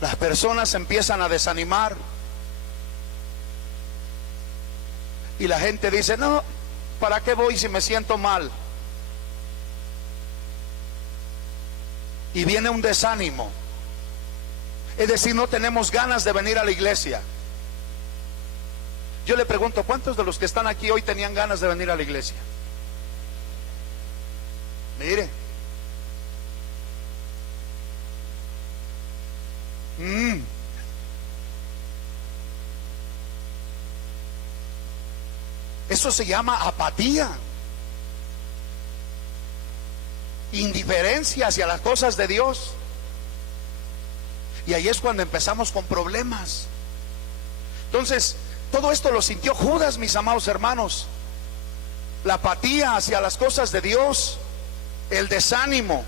Las personas empiezan a desanimar. Y la gente dice, no, ¿para qué voy si me siento mal? Y viene un desánimo. Es decir, no tenemos ganas de venir a la iglesia. Yo le pregunto, ¿cuántos de los que están aquí hoy tenían ganas de venir a la iglesia? Mire. Eso se llama apatía. Indiferencia hacia las cosas de Dios. Y ahí es cuando empezamos con problemas. Entonces, todo esto lo sintió Judas, mis amados hermanos. La apatía hacia las cosas de Dios, el desánimo.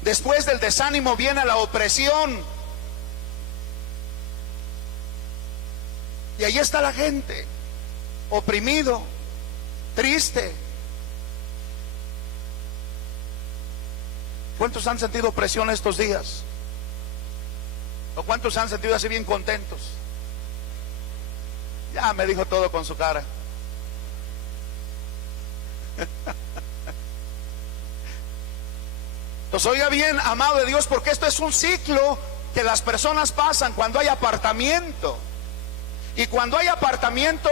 Después del desánimo viene la opresión. Y ahí está la gente, oprimido, triste. ¿Cuántos han sentido opresión estos días? ¿O cuántos se han sentido así bien contentos? Ya me dijo todo con su cara. Pues oiga bien, amado de Dios, porque esto es un ciclo que las personas pasan cuando hay apartamiento. Y cuando hay apartamiento,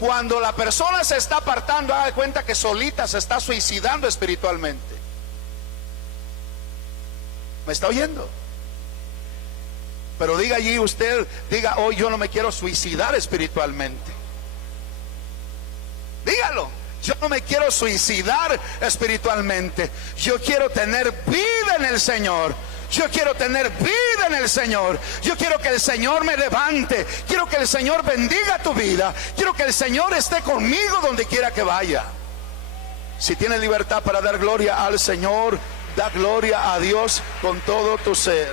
cuando la persona se está apartando, haga de cuenta que solita se está suicidando espiritualmente. ¿Me está oyendo? Pero diga allí usted, diga, hoy yo no me quiero suicidar espiritualmente. Dígalo, yo no me quiero suicidar espiritualmente. Yo quiero tener vida en el Señor. Yo quiero tener vida en el Señor. Yo quiero que el Señor me levante. Quiero que el Señor bendiga tu vida. Quiero que el Señor esté conmigo donde quiera que vaya. Si tienes libertad para dar gloria al Señor, da gloria a Dios con todo tu ser.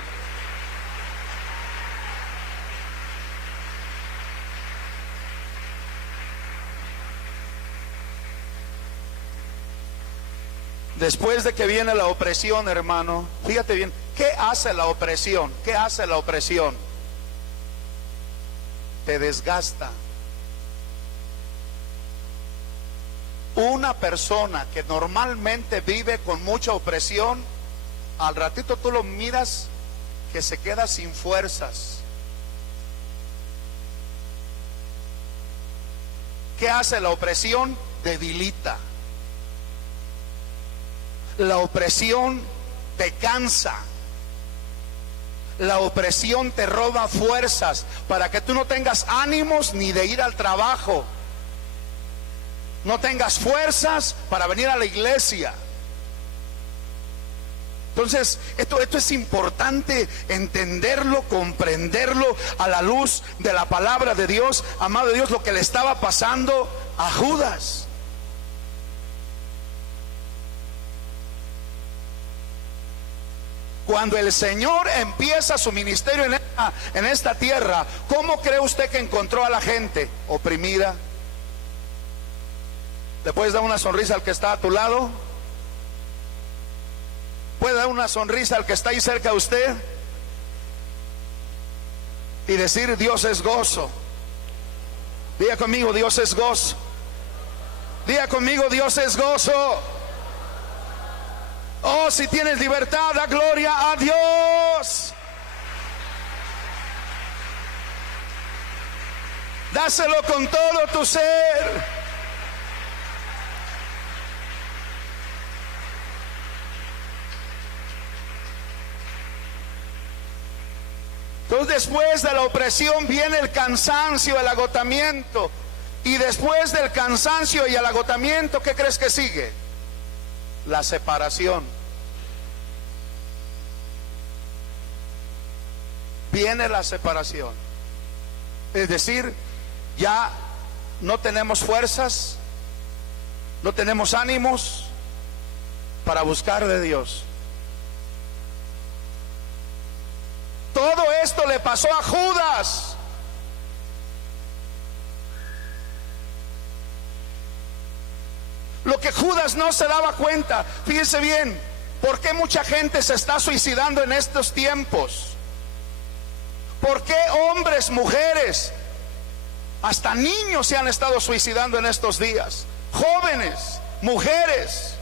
Después de que viene la opresión, hermano, fíjate bien, ¿qué hace la opresión? ¿Qué hace la opresión? Te desgasta. Una persona que normalmente vive con mucha opresión, al ratito tú lo miras que se queda sin fuerzas. ¿Qué hace la opresión? Debilita. La opresión te cansa. La opresión te roba fuerzas para que tú no tengas ánimos ni de ir al trabajo. No tengas fuerzas para venir a la iglesia. Entonces, esto es importante entenderlo, comprenderlo a la luz de la palabra de Dios, amado Dios, lo que le estaba pasando a Judas. Cuando el Señor empieza su ministerio en esta tierra, ¿cómo cree usted que encontró a la gente? Oprimida. ¿Le puedes dar una sonrisa al que está a tu lado? ¿Puede dar una sonrisa al que está ahí cerca de usted? Y decir: Dios es gozo. Diga conmigo: Dios es gozo. Diga conmigo: Dios es gozo. Oh, si tienes libertad, da gloria a Dios. Dáselo con todo tu ser. Entonces, después de la opresión viene el cansancio, el agotamiento. Y después del cansancio y el agotamiento, ¿qué crees que sigue? La separación. Viene la separación. Es decir, ya no tenemos fuerzas, no tenemos ánimos para buscar de Dios. Todo esto le pasó a Judas. Lo que Judas no se daba cuenta, fíjese bien, ¿por qué mucha gente se está suicidando en estos tiempos? ¿Por qué hombres, mujeres, hasta niños se han estado suicidando en estos días? Jóvenes, mujeres.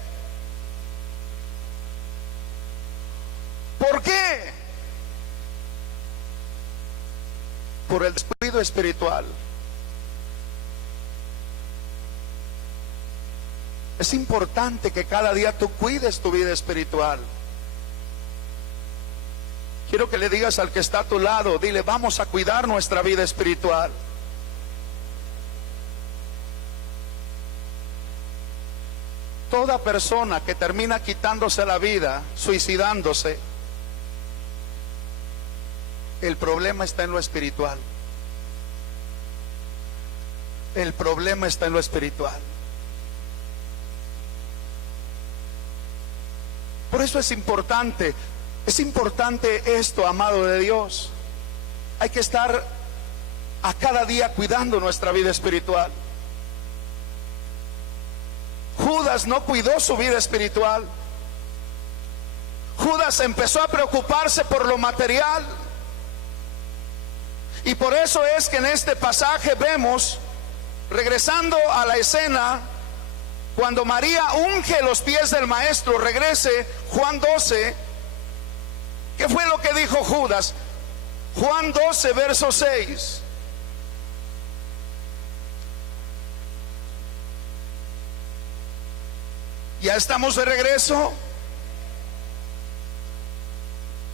¿Por qué? Por el descuido espiritual. Es importante que cada día tú cuides tu vida espiritual. Quiero que le digas al que está a tu lado, dile: vamos a cuidar nuestra vida espiritual. Toda persona que termina quitándose la vida, suicidándose, el problema está en lo espiritual. El problema está en lo espiritual. Por eso es importante esto, amado de Dios. Hay que estar a cada día cuidando nuestra vida espiritual. Judas no cuidó su vida espiritual. Judas empezó a preocuparse por lo material. Y por eso es que en este pasaje vemos, regresando a la escena, cuando María unge los pies del maestro, regrese Juan 12, ¿qué fue lo que dijo Judas? Juan 12, verso 6. ¿Ya estamos de regreso?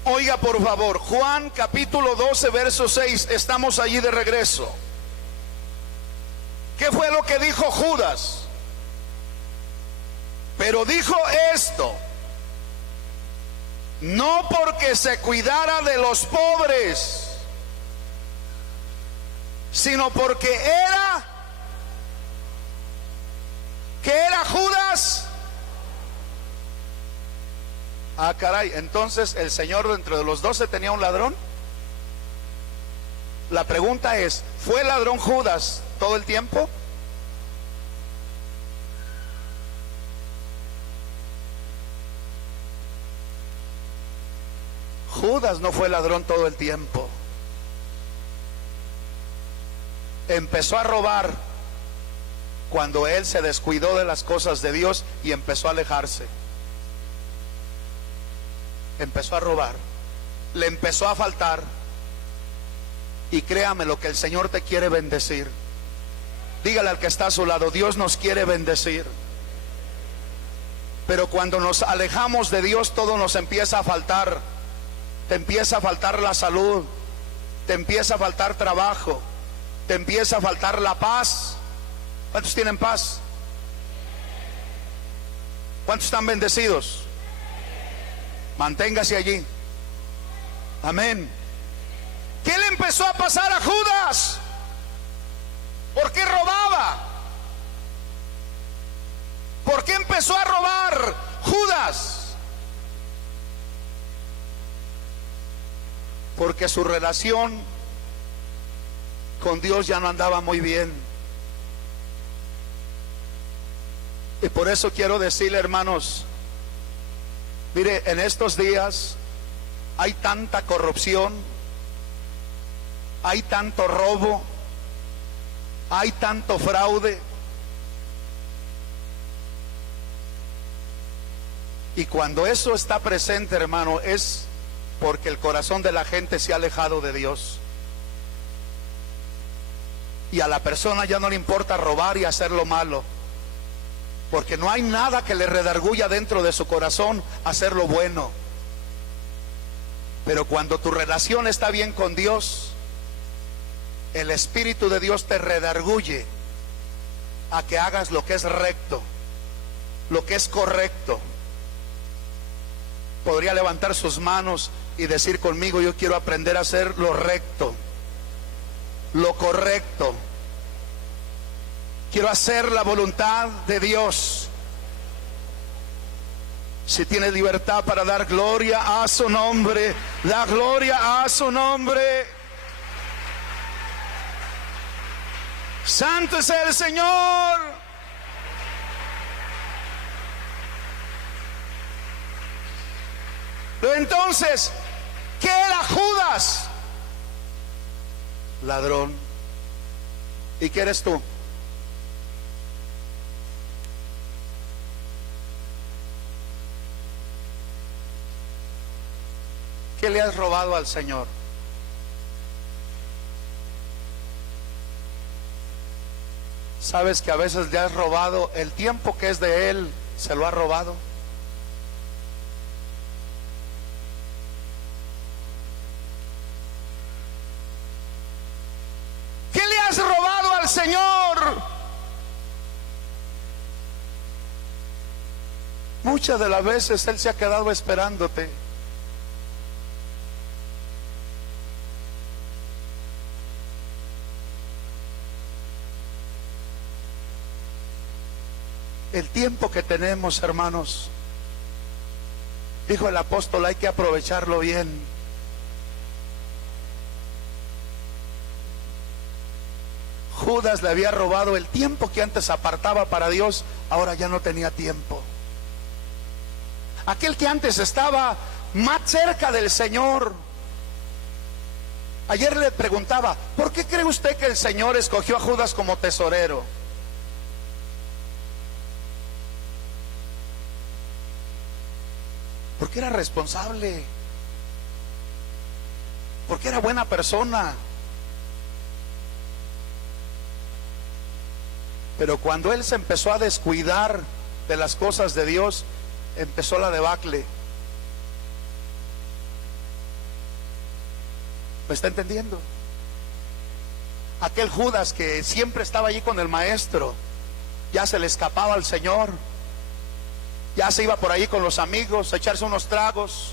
Oiga, por favor, Juan capítulo 12, verso 6, estamos allí de regreso. ¿Qué fue lo que dijo Judas? Pero dijo esto, no porque se cuidara de los pobres, sino porque era, ¿qué era Judas? Ah, caray, entonces el Señor dentro de los 12 tenía un ladrón. La pregunta es, ¿fue ladrón Judas todo el tiempo? Judas no fue ladrón todo el tiempo. Empezó a robar cuando él se descuidó de las cosas de Dios y empezó a alejarse. Empezó a robar, le empezó a faltar. Y créame lo que el Señor te quiere bendecir. Dígale al que está a su lado, Dios nos quiere bendecir. Pero cuando nos alejamos de Dios, todo nos empieza a faltar. Te empieza a faltar la salud, te empieza a faltar trabajo, te empieza a faltar la paz. ¿Cuántos tienen paz? ¿Cuántos están bendecidos? Manténgase allí. Amén. ¿Qué le empezó a pasar a Judas? ¿Por qué robaba? ¿Por qué empezó a robar Judas? Porque su relación con Dios ya no andaba muy bien. Y por eso quiero decirle, hermanos, mire, en estos días hay tanta corrupción, hay tanto robo, hay tanto fraude. Y cuando eso está presente, hermano, es porque el corazón de la gente se ha alejado de Dios. Y a la persona ya no le importa robar y hacer lo malo, porque no hay nada que le redarguya dentro de su corazón hacer lo bueno. Pero cuando tu relación está bien con Dios, el Espíritu de Dios te redarguye a que hagas lo que es recto, lo que es correcto. Podría levantar sus manos y decir conmigo: yo quiero aprender a hacer lo recto, lo correcto. Quiero hacer la voluntad de Dios. Si tienes libertad para dar gloria a su nombre, da gloria a su nombre. Santo es el Señor. Pero entonces, ¿qué era Judas? Ladrón. ¿Y qué eres tú? ¿Qué le has robado al Señor? ¿Sabes que a veces le has robado el tiempo que es de Él? Se lo ha robado. ¿Qué le has robado al Señor? Muchas de las veces Él se ha quedado esperándote. El tiempo que tenemos, hermanos, dijo el apóstol, hay que aprovecharlo bien. Judas le había robado el tiempo que antes apartaba para Dios, ahora ya no tenía tiempo. Aquel que antes estaba más cerca del Señor. Ayer le preguntaba, ¿por qué cree usted que el Señor escogió a Judas como tesorero? Porque era responsable, porque era buena persona. Pero cuando él se empezó a descuidar de las cosas de Dios, empezó la debacle. ¿Me está entendiendo? Aquel Judas que siempre estaba allí con el maestro, ya se le escapaba al Señor. Ya se iba por ahí con los amigos a echarse unos tragos.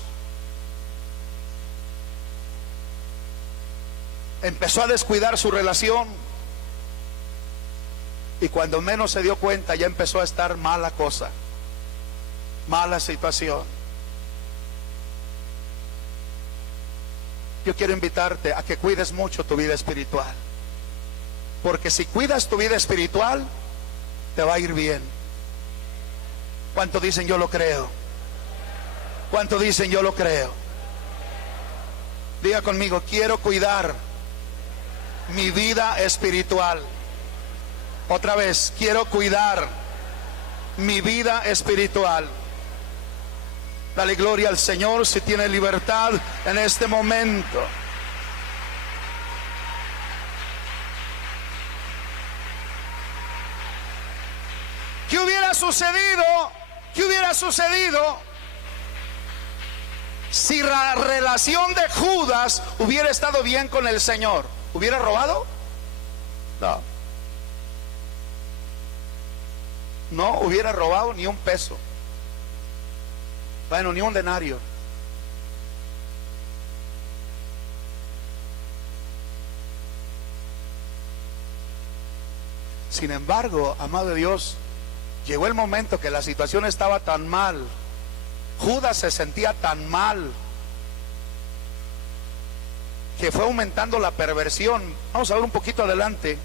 Empezó a descuidar su relación. Y cuando menos se dio cuenta, ya empezó a estar mala cosa, mala situación. Yo quiero invitarte a que cuides mucho tu vida espiritual. Porque si cuidas tu vida espiritual, te va a ir bien. ¿Cuánto dicen yo lo creo? ¿Cuánto dicen yo lo creo? Diga conmigo, quiero cuidar mi vida espiritual. Otra vez, quiero cuidar mi vida espiritual. Dale gloria al Señor si tiene libertad en este momento. ¿Qué hubiera sucedido? ¿Qué hubiera sucedido si la relación de Judas hubiera estado bien con el Señor? ¿Hubiera robado? No. No hubiera robado ni un peso. Bueno, ni un denario. Sin embargo, amado de Dios, llegó el momento que la situación estaba tan mal, Judas se sentía tan mal, que fue aumentando la perversión. Vamos a ver un poquito adelante,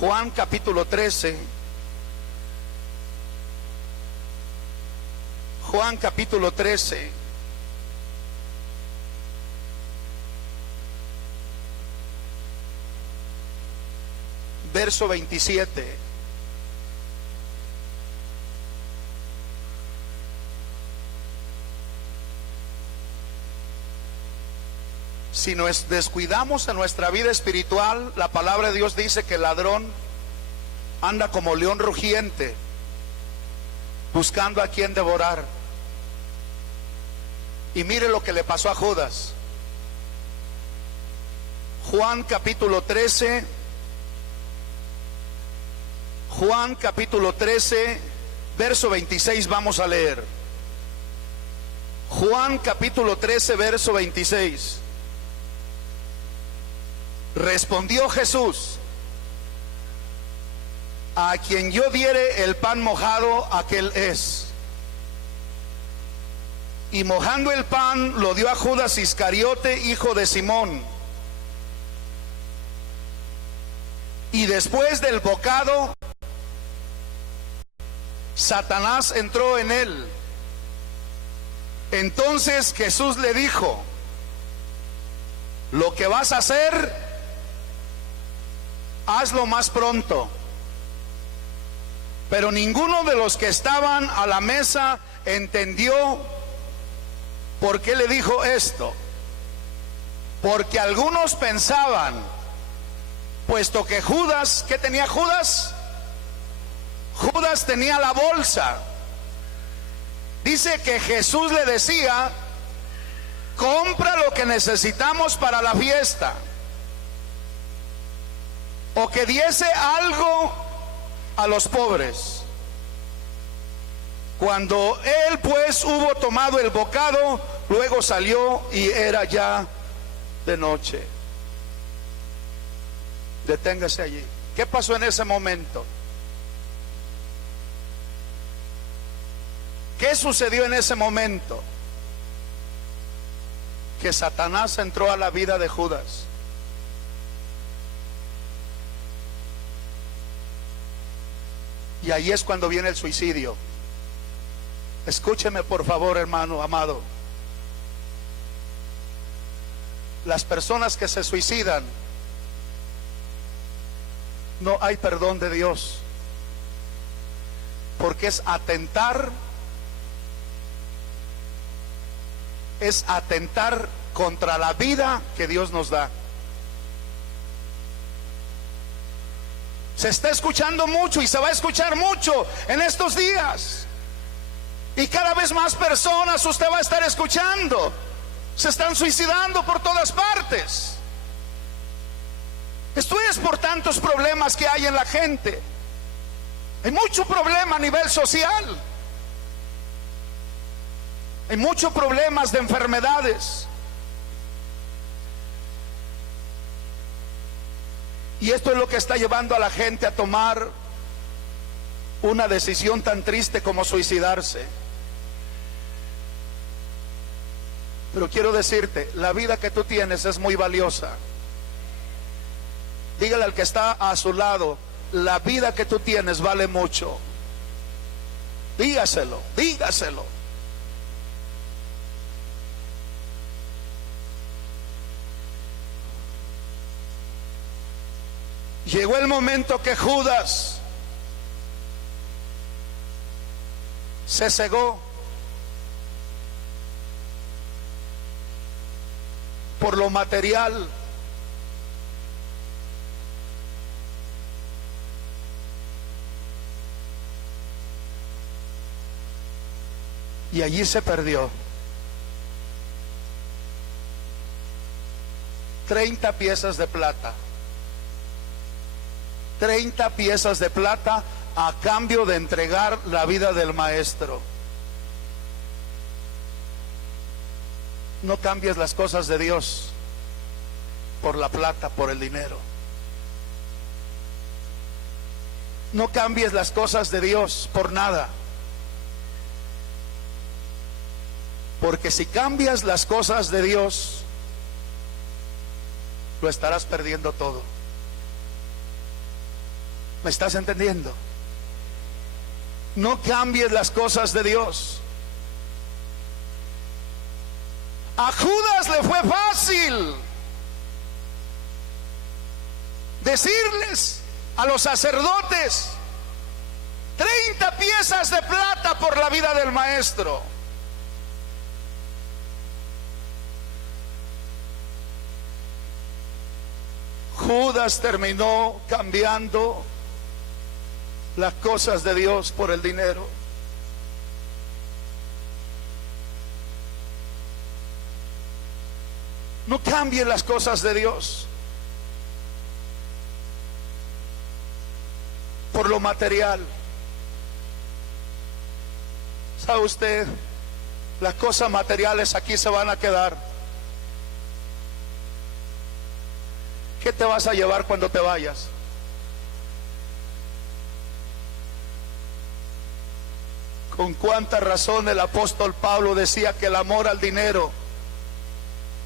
Juan capítulo 13. Juan capítulo 13. Verso 27. Si nos descuidamos en nuestra vida espiritual, la palabra de Dios dice que el ladrón anda como león rugiente, buscando a quien devorar. Y mire lo que le pasó a Judas. Juan capítulo 13. Juan capítulo 13, verso 26, vamos a leer. Juan capítulo 13, verso 26. Respondió Jesús: a quien yo diere el pan mojado, aquel es. Y mojando el pan lo dio a Judas Iscariote, hijo de Simón. Y después del bocado, Satanás entró en él. Entonces Jesús le dijo: lo que vas a hacer, hazlo más pronto. Pero ninguno de los que estaban a la mesa entendió por qué le dijo esto. Porque algunos pensaban, puesto que Judas, ¿qué tenía Judas? Judas tenía la bolsa. Dice que Jesús le decía: compra lo que necesitamos para la fiesta, o que diese algo a los pobres. Cuando él pues hubo tomado el bocado, luego salió y era ya de noche. Deténgase allí. ¿Qué pasó en ese momento? ¿Qué sucedió en ese momento? Que Satanás entró a la vida de Judas. Y ahí es cuando viene el suicidio. Escúcheme por favor, hermano amado. Las personas que se suicidan, no hay perdón de Dios, porque es atentar contra la vida que Dios nos da. Se está escuchando mucho y se va a escuchar mucho en estos días, y cada vez más personas usted va a estar escuchando. Se están suicidando por todas partes. Esto es por tantos problemas que hay en la gente. Hay mucho problema a nivel social. Hay muchos problemas de enfermedades. Y esto es lo que está llevando a la gente a tomar una decisión tan triste como suicidarse. Pero quiero decirte, la vida que tú tienes es muy valiosa. Dígale al que está a su lado: la vida que tú tienes vale mucho. Dígaselo, dígaselo. Llegó el momento que Judas se cegó por lo material. Y allí se perdió. 30 piezas de plata. 30 piezas de plata a cambio de entregar la vida del maestro. No cambies las cosas de Dios por la plata, por el dinero. No cambies las cosas de Dios por nada. Porque si cambias las cosas de Dios, lo estarás perdiendo todo. ¿Me estás entendiendo? No cambies las cosas de Dios. A Judas le fue fácil decirles a los sacerdotes 30 piezas de plata por la vida del maestro. Judas terminó cambiando las cosas de Dios por el dinero. No cambien las cosas de Dios por lo material. ¿Sabe usted? Las cosas materiales aquí se van a quedar. ¿Qué te vas a llevar cuando te vayas? Con cuánta razón el apóstol Pablo decía que el amor al dinero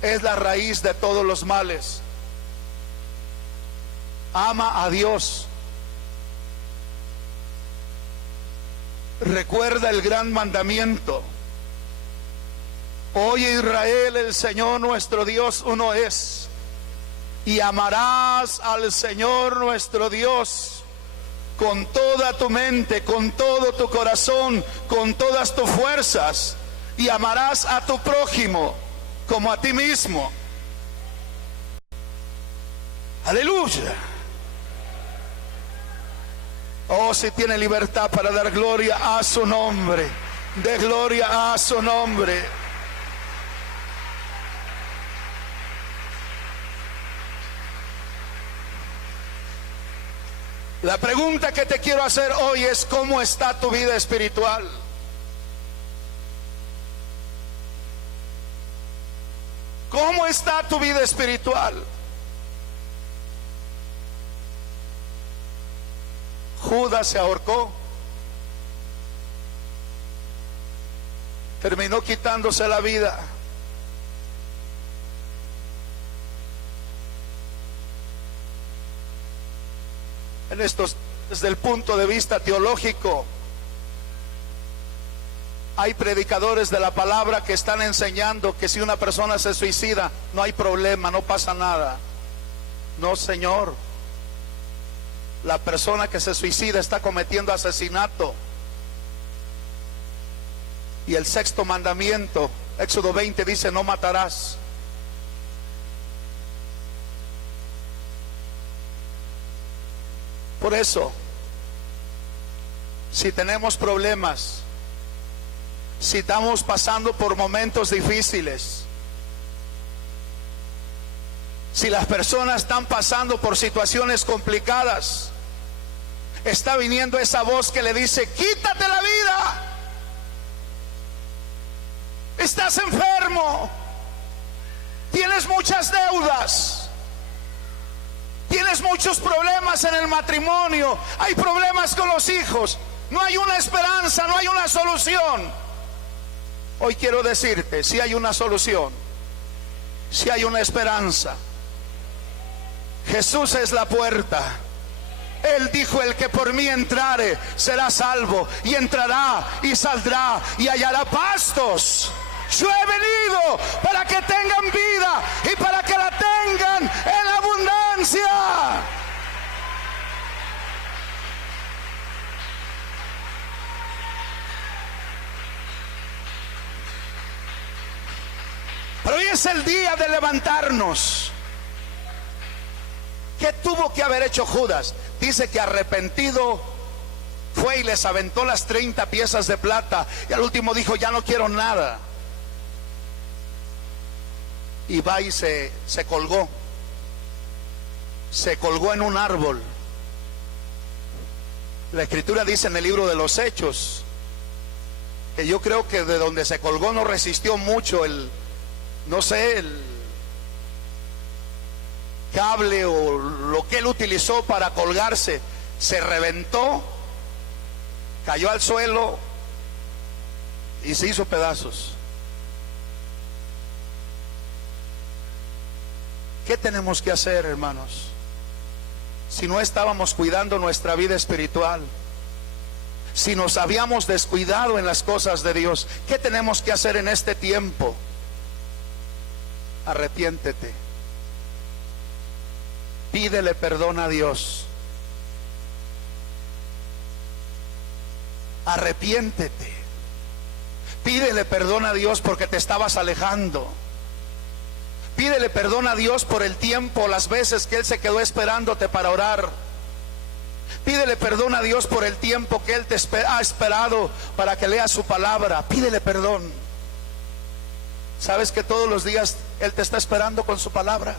es la raíz de todos los males. Ama a Dios. Recuerda el gran mandamiento. Oye Israel, el Señor nuestro Dios uno es. Y amarás al Señor nuestro Dios con toda tu mente, con todo tu corazón, con todas tus fuerzas. Y amarás a tu prójimo como a ti mismo. Aleluya. Oh, si tiene libertad para dar gloria a su nombre, de gloria a su nombre. La pregunta que te quiero hacer hoy es: ¿cómo está tu vida espiritual? ¿Cómo está tu vida espiritual? Judas se ahorcó, terminó quitándose la vida. En estos, desde el punto de vista teológico, hay predicadores de la palabra que están enseñando que si una persona se suicida, no hay problema, no pasa nada. No, señor. La persona que se suicida está cometiendo asesinato. Y el sexto mandamiento, Éxodo 20, dice: no matarás. Por eso, si tenemos problemas, si estamos pasando por momentos difíciles, si las personas están pasando por situaciones complicadas, está viniendo esa voz que le dice: quítate la vida, estás enfermo, tienes muchas deudas, tienes muchos problemas en el matrimonio, hay problemas con los hijos, no hay una esperanza, no hay una solución. Hoy quiero decirte: si hay una solución, si hay una esperanza. Jesús es la puerta. Él dijo: el que por mí entrare será salvo, y entrará y saldrá y hallará pastos. Yo he venido para que tengan vida y para que la tengan en abundancia. Pero hoy es el día de levantarnos. ¿Qué tuvo que haber hecho Judas? Dice que arrepentido fue y les aventó las 30 piezas de plata, y al último dijo: ya no quiero nada. Y va y se colgó. Se colgó en un árbol. La escritura dice en el libro de los Hechos que yo creo que de donde se colgó no resistió mucho el cable o lo que él utilizó para colgarse. se reventó, cayó al suelo y se hizo pedazos. ¿Qué tenemos que hacer, hermanos? Si no estábamos cuidando nuestra vida espiritual, si nos habíamos descuidado en las cosas de Dios, ¿qué tenemos que hacer en este tiempo? Arrepiéntete. Pídele perdón a Dios. Arrepiéntete. Pídele perdón a Dios porque te estabas alejando. Pídele perdón a Dios por el tiempo, las veces que Él se quedó esperándote para orar. Pídele perdón a Dios por el tiempo que Él te ha esperado para que leas su palabra. Pídele perdón. ¿Sabes que todos los días Él te está esperando con su palabra?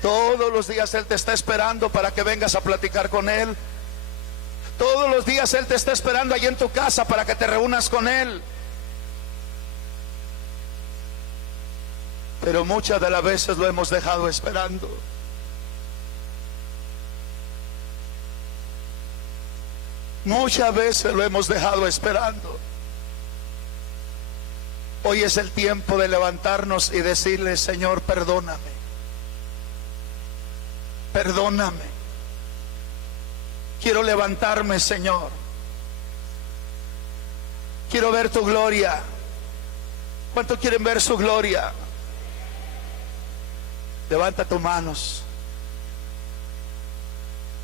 Todos los días Él te está esperando para que vengas a platicar con Él. Todos los días Él te está esperando ahí en tu casa para que te reúnas con Él. Pero muchas de las veces lo hemos dejado esperando. Muchas veces lo hemos dejado esperando. Hoy es el tiempo de levantarnos y decirle: Señor, perdóname. Perdóname. Quiero levantarme, Señor. Quiero ver tu gloria. ¿Cuántos quieren ver su gloria? Levanta tus manos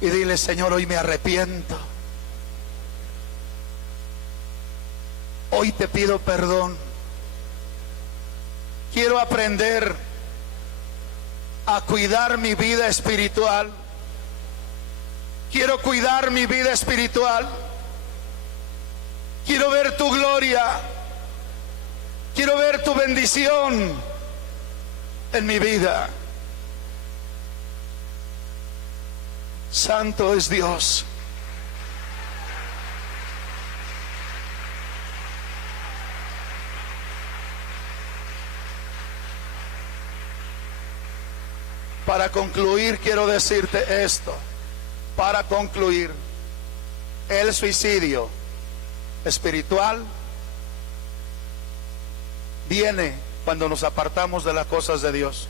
y dile: Señor, hoy me arrepiento. Hoy te pido perdón. Quiero aprender a cuidar mi vida espiritual. Quiero cuidar mi vida espiritual. Quiero ver tu gloria. Quiero ver tu bendición en mi vida. Santo es Dios. Para concluir, quiero decirte esto. Para concluir, el suicidio espiritual viene cuando nos apartamos de las cosas de Dios.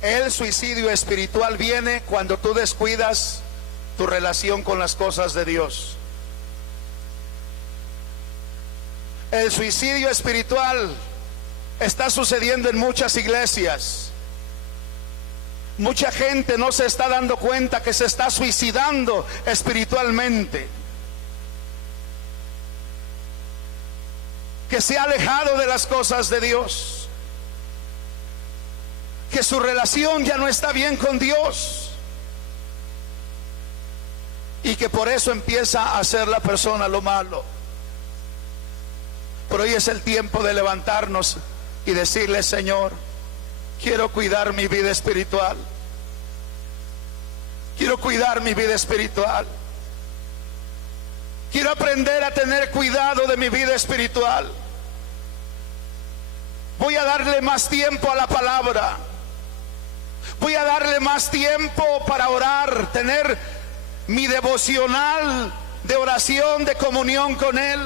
El suicidio espiritual viene cuando tú descuidas tu relación con las cosas de Dios. El suicidio espiritual está sucediendo en muchas iglesias. Mucha gente no se está dando cuenta que se está suicidando espiritualmente, que se ha alejado de las cosas de Dios, que su relación ya no está bien con Dios, y que por eso empieza a hacer la persona lo malo. Pero hoy es el tiempo de levantarnos y decirle: Señor, quiero cuidar mi vida espiritual. Quiero cuidar mi vida espiritual. Quiero aprender a tener cuidado de mi vida espiritual. Voy a darle más tiempo a la palabra. Voy a darle más tiempo para orar, tener mi devocional de oración, de comunión con Él.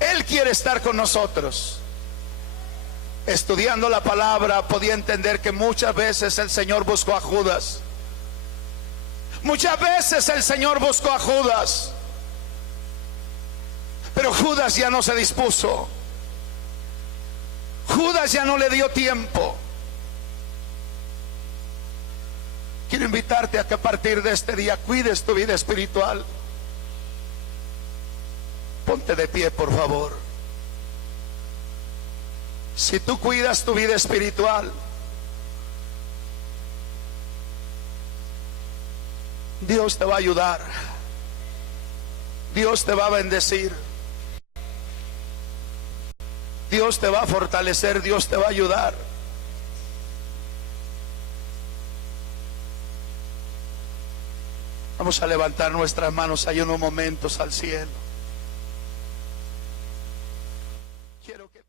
Él quiere estar con nosotros. Estudiando la palabra podía entender que muchas veces el Señor buscó a Judas. Muchas veces el Señor buscó a Judas, pero Judas ya no se dispuso. Judas ya no le dio tiempo. Quiero invitarte a que a partir de este día cuides tu vida espiritual. Ponte de pie, por favor. Si tú cuidas tu vida espiritual, Dios te va a ayudar. Dios te va a bendecir. Dios te va a fortalecer. Dios te va a ayudar. Vamos a levantar nuestras manos ahí unos momentos al cielo. Quiero que